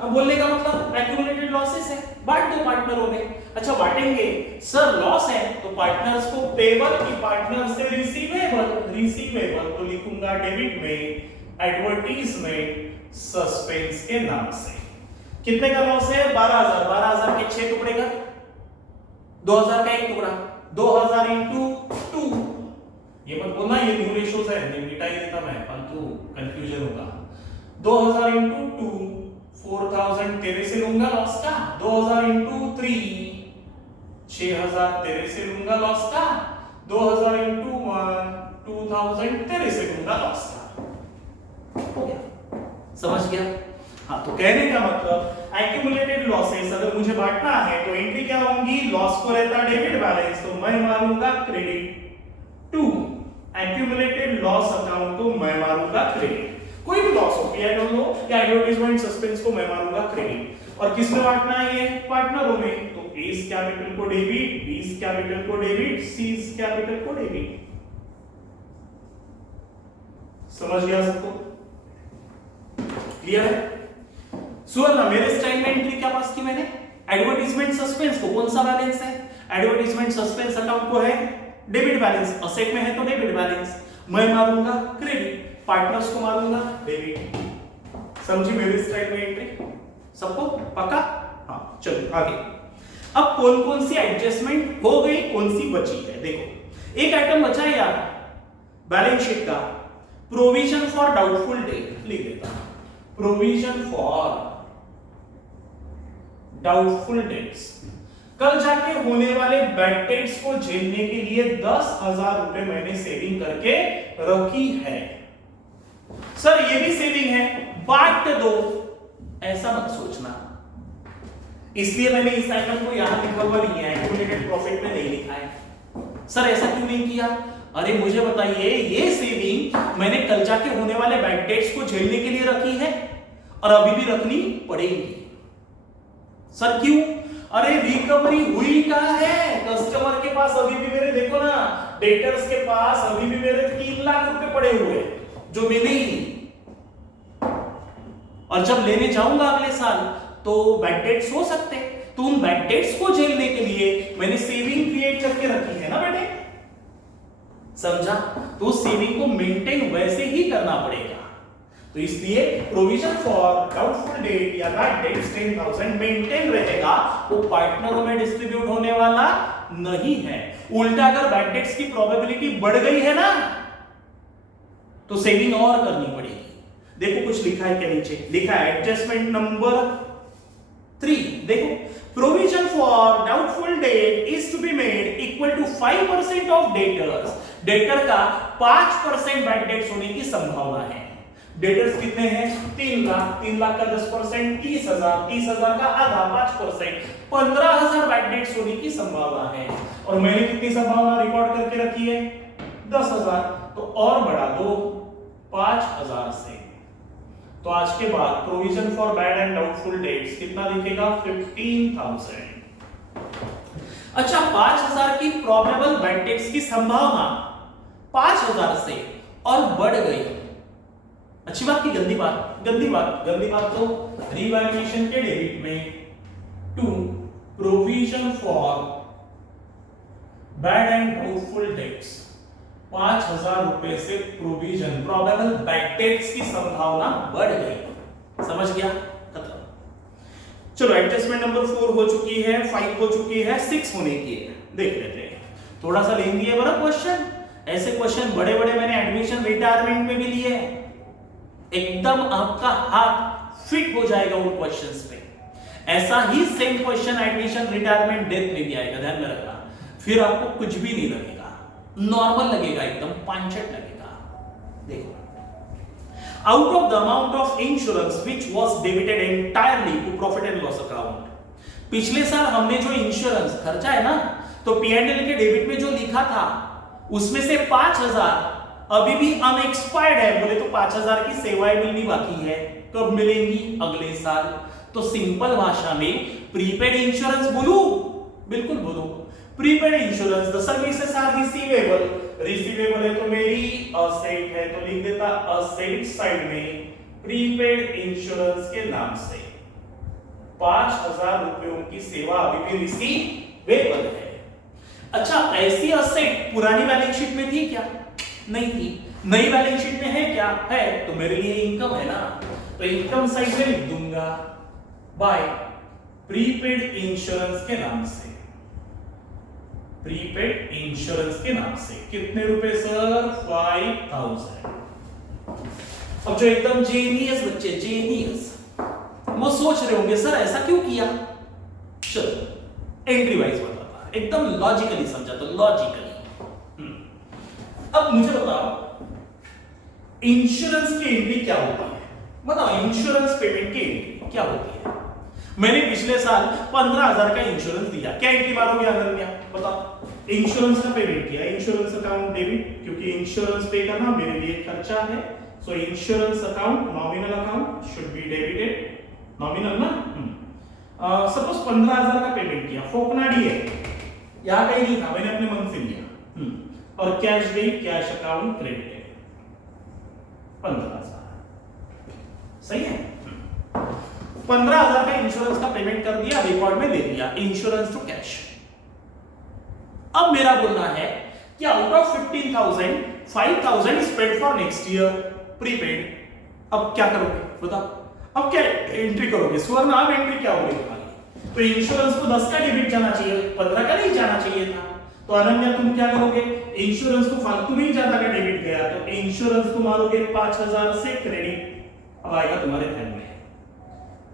अब बोलने का मतलब एक्यूमुलेटेड लॉसेस है, बांट दो पार्टनरों में। अच्छा बांटेंगे, सर लॉस है तो पार्टनर्स को पेबल की पार्टनर से रिसीवेबल तो लिखूंगा डेबिट में एडवर्टाइजमेंट सस्पेंस के नाम से। कितने का लॉस है? 12,000 के 6 टुकड़े का, 2,000 का 1 टुकड़ा, 2,000 इंटू 2। ये मत बोलना ये न्यू रेशियोज है, नहीं मिटा ही देता मैं, फालतू कंफ्यूजन होगा। 2,000 इंटू 2 4,000 तेरे से लूंगा लॉस का, 2,000 इंटू 3 6,000 तेरे से लूंगा लॉस का, 2,000 इंटू 1 2,000 तेरे से लूंगा लॉस का। हो गया, समझ गया? हाँ, तो कहने का मतलब एक्यूमुलेटेड लॉसेस अगर मुझे बांटना है तो एंट्री क्या होंगी? लॉस को रहता डेबिट बैलेंस, तो मैं मारूंगा credit to accumulated loss account, तो मैं मारूंगा क्रेडिट। कोई भी लॉस हो, P&L हो या एडवर्टाइजमेंट सस्पेंस को मैं मारूंगा क्रेडिट। और किस में बांटना है? ये पार्टनरों में, तो A's कैपिटल को डेबिट, B's कैपिटल को डेबिट, C's कैपिटल को डेबिट। समझ गया सबको? क्लियर है? सुवर्ण, मेरे स्टाइल में एंट्री क्या पास की मैंने? एडवर्टाइजमेंट सस्पेंस को, कौन सा बैलेंस है? एडवर्टाइजमेंट सस्पेंस अकाउंट को है डेबिट बैलेंस, असेट में है तो डेबिट बैलेंस, मैं मारूंगा क्रेडिट। पार्टनर्स को मारूंगा डेबिट। समझी मेरी स्टाइल में एंट्री? सबको पक्का? हाँ चलो आगे। अब कौन कौन सी एडजस्टमेंट हो गई, कौन सी बची है? देखो एक आइटम बचा है यार बैलेंस शीट का, प्रोविजन फॉर डाउटफुल डेट। लिख देता हूं प्रोविजन फॉर डाउटफुल डेट्स। कल जाके होने वाले बैड डेट्स को झेलने के लिए 10,000 रुपए मैंने सेविंग करके रखी है। सर ये भी सेविंग है, बांट दो, ऐसा मत सोचना। इसलिए मैंने इस आइटम को यहां लिखा हुआ नहीं है, एक्यूमुलेटेड प्रॉफिट में नहीं लिखा है। सर ऐसा क्यों नहीं किया? अरे मुझे बताइए, ये सेविंग मैंने कल जाके होने वाले बैड डेट्स को झेलने के लिए रखी है और अभी भी रखनी पड़ेगी। सर क्यों? अरे रिकवरी हुई कहां है? कस्टमर के पास अभी भी मेरे, देखो ना, डेटर्स के पास अभी भी मेरे 3 लाख रुपए पड़े हुए जो मिले ही नहीं। और जब लेने जाऊंगा अगले साल तो बैड डेट्स हो सकते हैं, तो उन बैड डेट्स को झेलने के लिए मैंने सेविंग क्रिएट करके रखी है ना बेटे, समझा? तो सेविंग को मेंटेन वैसे ही करना पड़ेगा। तो इसलिए प्रोविजन फॉर डाउटफुल डेट या बैड डेट्स 10,000 मेंटेन रहेगा, वो पार्टनरों में डिस्ट्रीब्यूट होने वाला नहीं है। उल्टा अगर बैड डेट्स की प्रोबेबिलिटी बढ़ गई है ना, तो सेविंग और करनी पड़ेगी। देखो कुछ लिखा है क्या नीचे? लिखा है एडजस्टमेंट नंबर 3। देखो provision for doubtful debt is to be made equal to 5% of debtors. Debtor का 5% बैड डेट्स होने की संभावना है। डेटर्स कितने हैं? 3 लाख। 3 लाख का 10% 30,000। 30,000 का आधा 5% 15,000 बैड डेट्स होने की संभावना है। और मैंने कितनी संभावना रिकॉर्ड करके रखी है? 10,000। तो और बढ़ा दो 5,000 से। तो आज के बाद provision for bad and doubtful dates कितना दिखेगा? 15,000। अच्छा 5,000 की प्रोबेबल बैड डेट्स की संभावना 5,000 से और बढ़ गई। अच्छी बात की गंदी बात? गंदी बात। गंदी बात तो रिवैल्यूएशन के डेबिट में to provision for bad and doubtful debts 5,000 रुपए से प्रोविजन प्रोबेबल बैड डेट्स की संभावना बढ़ गई। समझ गया? खत्म। चलो एडजस्टमेंट नंबर 4 हो चुकी है, 5 हो चुकी है, 6 होने की है। देख लेते हैं। थोड़ा सा लेंदी है बड़ा क्वेश्चन। ऐसे क्वेश्चन बड़े बड़े मैंने एडमिशन रिटायरमेंट में भी लिए हैं। एकदम आपका हाथ फिट हो जाएगा उन क्वेश्चंस पे। ऐसा ही same question admission retirement death में भी आएगा, ध्यान में रखना। फिर आपको कुछ भी नहीं लगेगा, नॉर्मल लगेगा, एकदम पांचट लगेगा। देखो, out of the amount of insurance which was debited entirely to profit and loss account. पिछले साल हमने जो इंश्योरेंस खर्चा है ना, तो P&L के डेबिट में जो लिखा था उसमें से 5,000 अभी भी अनएक्सपायर्ड है। बोले तो 5,000 की सेवाएं मिलनी बाकी है। कब मिलेंगी? अगले साल। तो सिंपल भाषा में प्रीपेड इंश्योरेंस बोलूं? बिल्कुल बोलो। Prepaid insurance the services are receivable. Receivable है तो मेरी असेट है, तो लिख देता असेट साइड में प्रीपेड इंश्योरेंस के नाम से 5,000 रुपयों की सेवा अभी भी रिसीवेबल है। अच्छा ऐसी असेट पुरानी बैलेंस शीट में थी क्या? नहीं थी। नई बैलेंस शीट में है क्या? है। तो मेरे लिए इनकम है ना, तो इनकम साइड में लिख दूंगा बाय प्रीपेड इंश्योरेंस के नाम से। प्रीपेड इंश्योरेंस के नाम से कितने रुपए सर? 5,000। अब जो एकदम जेनियस बच्चे, जेनियस, वो सोच रहे होंगे सर ऐसा क्यों किया? चलो एंट्री वाइज बताता, एकदम लॉजिकली समझा, तो लॉजिकली। अब मुझे बताओ इंश्योरेंस की एंट्री क्या होती है? बताओ इंश्योरेंस पेमेंट की एंट्री क्या होती है? मैंने पिछले साल 15,000 का इंश्योरेंस दिया, क्या एंट्री मारोगे अनन्या? बताओ। इंश्योरेंस का पेमेंट किया, इंश्योरेंस अकाउंट डेबिट, क्योंकि इंश्योरेंस पे करना मेरे लिए खर्चा है। सो insurance account nominal account should be debited. Nominal ना, सपोज 15,000 का पेमेंट किया, फोकनाडी है, यहां कहीं नहीं था, मैंने अपने मन से लिया। और कैश गई, कैश अकाउंट क्रेडिटेड 15,000। सही है? 15,000 का इंश्योरेंस का पेमेंट कर दिया, रिकॉर्ड में दे दिया, इंश्योरेंस टू कैश। अब मेरा बोलना है कि out of 15,000 5,000 spend for next year. Prepaid. अब क्या करोगे बताओ, अब क्या एंट्री करोगे सुवर्ण, अब एंट्री क्या होगी तुम्हारी? तो इंश्योरेंस को 10 का डेबिट जाना चाहिए, 15 का नहीं जाना चाहिए था। तो अनन्या तुम क्या करोगे, इंश्योरेंस को फालतू में ही ज्यादा का डेबिट गया तो इंश्योरेंस को मारोगे 5000 से क्रेडिट। अब आएगा तुम्हारे ध्यान में,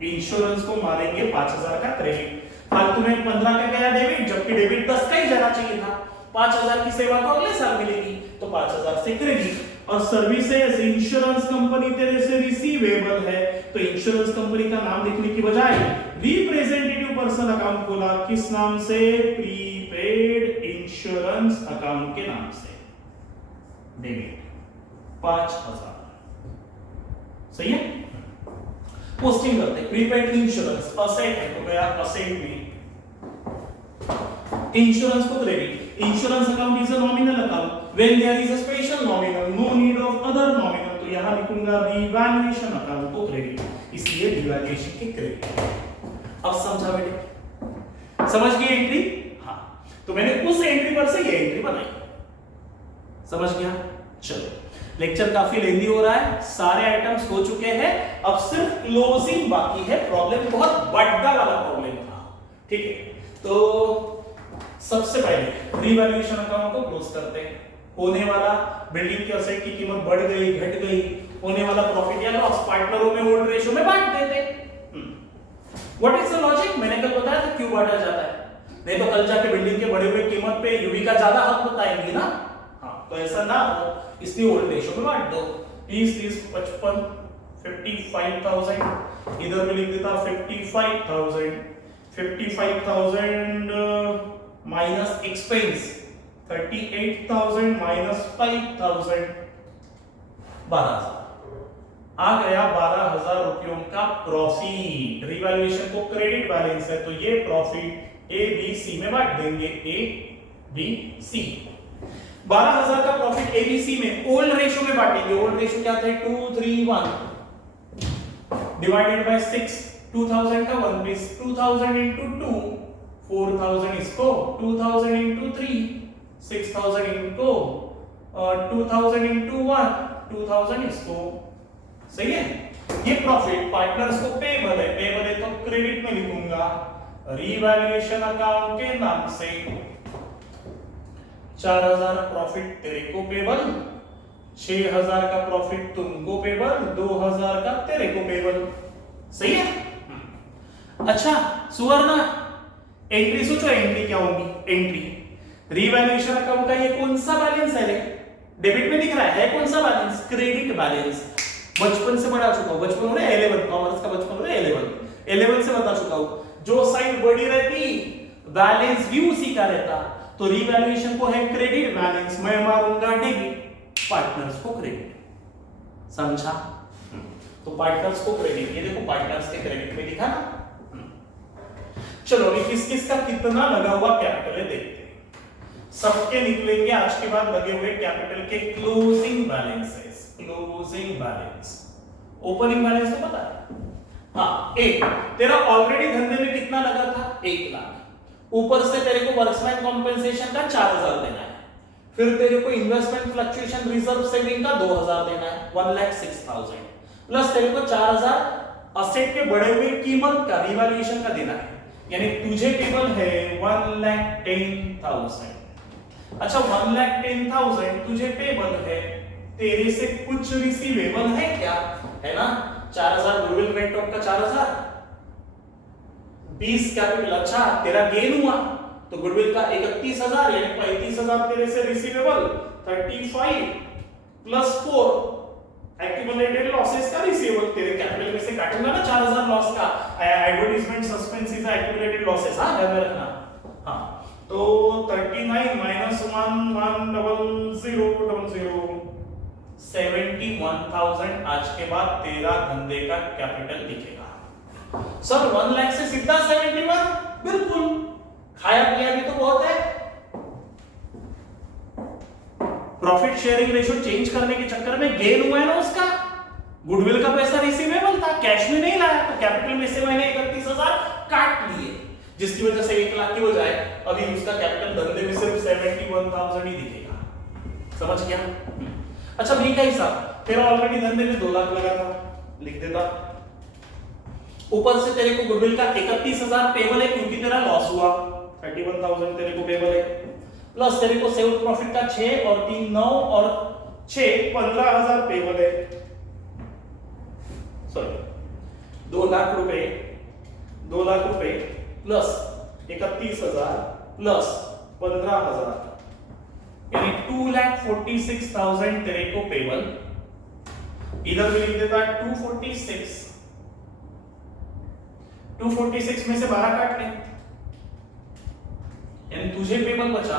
इंश्योरेंस को मारेंगे 5000 का क्रेडिट, फालतू में 15 का गया डेबिट, जबकि डेबिट 10 का ही जाना चाहिए था। 5000 की सेवा तो अगले साल मिलेगी, तो 5000 से क्रेडिट। और सर्विसेज, इंश्योरेंस कंपनी तेरे से रिसीवेबल है, तो इंश्योरेंस कंपनी का नाम लिखने की बजाय रिप्रेजेंटेटिव पर्सन अकाउंट खोला, किस नाम से? प्रीपेड इंश्योरेंस अकाउंट के नाम से, डेबिट 5000। सही है? पोस्टिंग करते हैं, प्रीपेड इंश्योरेंस असेट है तो गया असेट में, इंश्योरेंस को credit. Insurance account is a nominal account when there is a special nominal, no need of other nominal, तो यहां लिखूंगा रिवैल्यूएशन अकाउंट को क्रेडिट, इसलिए रिवैल्यूएशन के क्रेडिट। अब समझा बेटे, समझ गए एंट्री? हाँ, तो मैंने उस एंट्री पर से ये एंट्री बनाई, समझ गया? चलो, लेक्चर काफी लेंदी हो रहा है, सारे आइटम्स हो चुके हैं, अब सिर्फ क्लोजिंग बाकी है। प्रॉब्लम बहुत बड़ा वाला प्रॉब्लम था, ठीक है? तो सबसे पहले रिवैल्यूएशन अकाउंट को क्लोज करते हैं। होने वाला बिल्डिंग के असेट की कीमत बढ़ गई, घट गई, होने वाला प्रॉफिट या लॉस पार्टनरों में ओल्ड रेशियो में बांट देते। What is the logic? मैंने कल बताया था क्यों बांटा जाता है, नहीं तो कल जाके बिल्डिंग के बढ़े हुए कीमत पे यूवी का ज्यादा हक बताएंगे ना। हाँ, तो ऐसा ना हो, इसलिए ओल्ड रेशियो में बांट दो। 30 55 55,000, इधर में लिख देता 55,000, 55,000 माइनस एक्सपेंस 38,000 माइनस 5,000, 12,000 आ गया। 12,000 रुपयों का प्रॉफिट, रिवैल्यूएशन को क्रेडिट बैलेंस है तो ये प्रॉफिट ए बी सी में बांट देंगे, ए बी सी। 12,000 का प्रॉफिट ए बी सी में ओल्ड रेशियो में बांटेंगे। ओल्ड रेशियो क्या थे? 2 3 1 डिवाइडेड बाय 6, 2000 का 1 पीस, 2000 into 2, 4000 इसको, 2000 into 3, 6000 into 2000 into 1, 2000 इसको। सही है? ये प्रॉफिट पार्टनर्स को पेबल है, पेबल है तो क्रेडिट में लिखूंगा रिवैल्यूएशन अकाउंट के नाम से। 4000 प्रॉफिट तेरे को पेबल, 6000 का प्रॉफिट तुमको पेबल, 2000 का तेरे को पेबल। सही है? अच्छा सुवर्णा, एंट्री सोचो, एंट्री क्या होगी? एंट्री रिवैल्यूएशन अकाउंट का ये कौन सा बैलेंस है रे? डेबिट में दिख रहा है कौन सा बैलेंस? Credit balance. बचपन से बता चुका हूं, बचपन हो रहा है 11, कॉमर्स का बचपन हो रहा है 11 से बता चुका हूं, जो साइड बड़ी रहती बैलेंस भी उसी का रहता। तो रिवैल्यूएशन को है क्रेडिट बैलेंस, मैं मारूंगा डेबिट, पार्टनर्स को क्रेडिट। समझा? तो पार्टनर्स को क्रेडिट, ये देखो पार्टनर्स के क्रेडिट में लिखा ना। चलो अभी किस किस का कितना लगा हुआ कैपिटल है देखते हैं। सबके निकलेंगे आज के बाद लगे हुए कैपिटल के closing balances. Closing balance, opening balance तो पता है। हाँ, एक तेरा ऑलरेडी धंधे में कितना लगा था? 1 लाख। ऊपर से तेरे को वर्कमैन कॉम्पेंसेशन का 4000 देना है, फिर तेरे को इन्वेस्टमेंट फ्लक्चुएशन रिजर्व सेविंग का 2000 देना है, 1,06,000 प्लस तेरे को 4000 असेट के बढ़े हुए कीमत का रिवैल्यूएशन का देना है, यानी तुझे टेबल है 1,10,000। अच्छा 1,10,000 तुझे पेबल है, तेरे से कुछ रिसीवेबल है क्या? है ना, 4000 गुडविल रेट ऑफ का 4000, 20 कैपिटल। अच्छा तेरा गेन हुआ तो गुडविल का 31,000 यानी 35,000 तेरे से रिसीवेबल, 35 प्लस 4 एक्यूमुलेटेड लॉसेस का रिसीवेबल, तेरे कैपिटल में से काटूंगा ना 4000 लॉस का, एडवर्टाइजमेंट सस्पेंसेस एक्यूमुलेटेड लॉसेस। हां ध्यान में रखना। हां तो 39 माइनस 1 100,000 71,000 आज के बाद तेरा धंधे का कैपिटल दिखेगा। सर 1 लाख से सीधा 71? बिल्कुल, खाया पिया भी तो बहुत है। प्रॉफिट शेयरिंग रेशियो चेंज करने के चक्कर में गेन हुआ है ना उसका, गुडविल का पैसा रिसीवेबल था, कैश में नहीं लाया, तो कैपिटल में से मैंने 31,000 काट लिए, जिसकी वजह से 1 लाख की हो जाए। अभी उसका कैपिटल धंधे में सिर्फ 71,000 ही दिखेगा। समझ गया? अच्छा बी का हिसाब, फिर ऑलरेडी धंधे में 2 लाख लगा था, लिख देता। ऊपर से तेरे को गुडविल का 31,000 पेबल है क्योंकि तेरा लॉस हुआ, 31,000 तेरे को पेबल है, प्लस तेरे को सेव्ड प्रॉफिट का 6 और 3 9 और 6 15,000 पेबल है, सॉरी 2 लाख रुपए प्लस 31,000 प्लस 15,000 यानी 2,46,000 तेरे को पेबल। इधर भी लिख देता 246 में से 12 काट ले, यानी तुझे पेबल बचा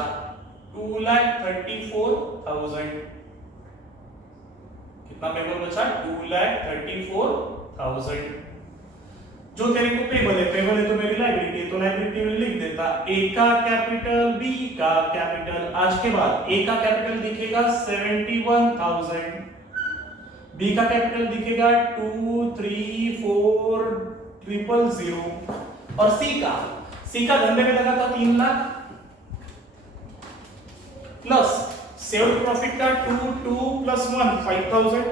2,34,000। कितना पेबल बचा? 2,34,000। जो तेरे को पेबल है तो मेरी लायबिलिटी है, तो लायबिलिटी में लिख देता ए का कैपिटल, बी का कैपिटल। आज के बाद ए का कैपिटल दिखेगा 71,000, बी का कैपिटल दिखेगा 2,34,000 और सी का धंधे में लगा था 3 लाख प्लस सेव्ड प्रॉफिट का 2 प्लस 1 5,000,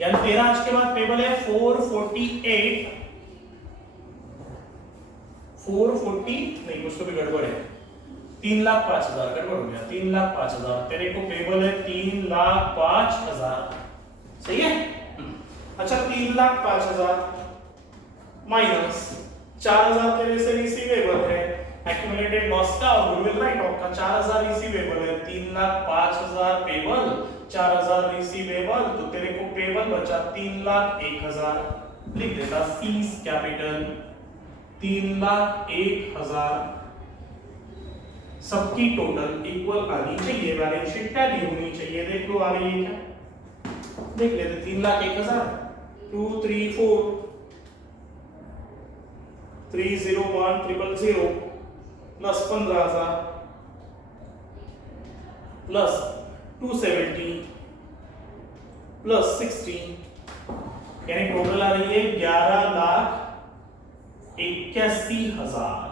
यानी तेरा आज के बाद पेबल है 440 नहीं, कुछ तो भी गड़बड़ है, 3,05,000 गड़बड़ हो गया, 3,05,000 तेरे को पेबल है 3,05,000, सही है। अच्छा 3,05,000 माइनस 4,000 तेरे से रिसीवेबल है, एक्यूमुलेटेड लॉस का और गुडविल राइट ऑफ का 4,000 रिसीवेबल है, 3,05,000 पेबल 4,000 रिसीवेबल, तो तेरे को पेबल बचा 3,01,000, लिख देता सीज कैपिटल 3,01,000। सबकी टोटल इक्वल आनी चाहिए, बैलेंस शीट टैली होनी चाहिए, देख लो आ रही है क्या, देख लेते 3,01,000 234,301,000 प्लस 15,000 प्लस 270 प्लस 16 यानी टोटल आ रही है 11,81,000,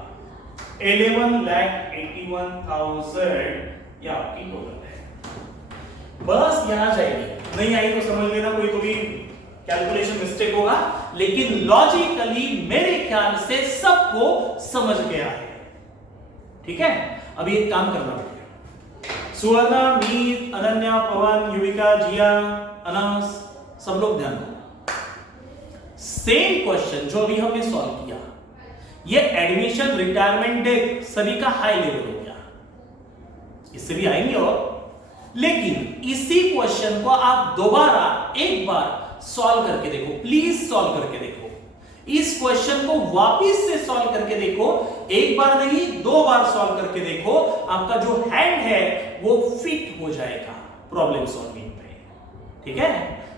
11,81,000 ये आपकी टोटल है। बस यहाँ जाएगी, नहीं आई तो समझ लेना कोई तो भी कैलकुलेशन मिस्टेक होगा, लेकिन लॉजिकली मेरे ख्याल से सबको समझ गया है। ठीक है, अभी एक काम करना पड़ेगा। सुवर्णा, मीत, अनन्या, पवन, युविका, जिया, अनास, सब लोग ध्यान दो। सेम क्वेश्चन जो अभी हमने सॉल्व किया, ये एडमिशन, रिटायरमेंट डेट सभी का हाई लेवल हो गया, इससे भी आएंगे और, लेकिन इसी क्वेश्चन को आप दोबारा एक बार सॉल्व करके देखो, प्लीज सॉल्व करके देखो। इस क्वेश्चन को वापस से सॉल्व करके देखो, एक बार नहीं 2 बार सॉल्व करके देखो, आपका जो हैंड है वो फिट हो जाएगा प्रॉब्लम सॉल्विंग में। ठीक है,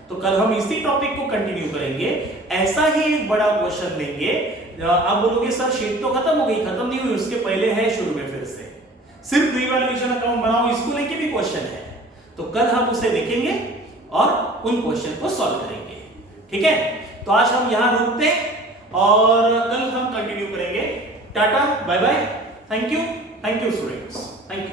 तो कल हम इसी टॉपिक को कंटिन्यू करेंगे, ऐसा ही एक बड़ा क्वेश्चन लेंगे। आप बोलोगे सर शीट तो खत्म हो गई, खत्म नहीं हुई, उसके पहले है शुरू में फिर से सिर्फ रिवैल्यूएशन अकाउंट बनाओ, इसको लेके भी क्वेश्चन है, तो कल हम उसे देखेंगे और उन क्वेश्चन को सॉल्व करेंगे। ठीक है, तो आज हम यहां रुकते हैं और कल हम कंटिन्यू करेंगे। Tata, bye bye, thank you students, thank you.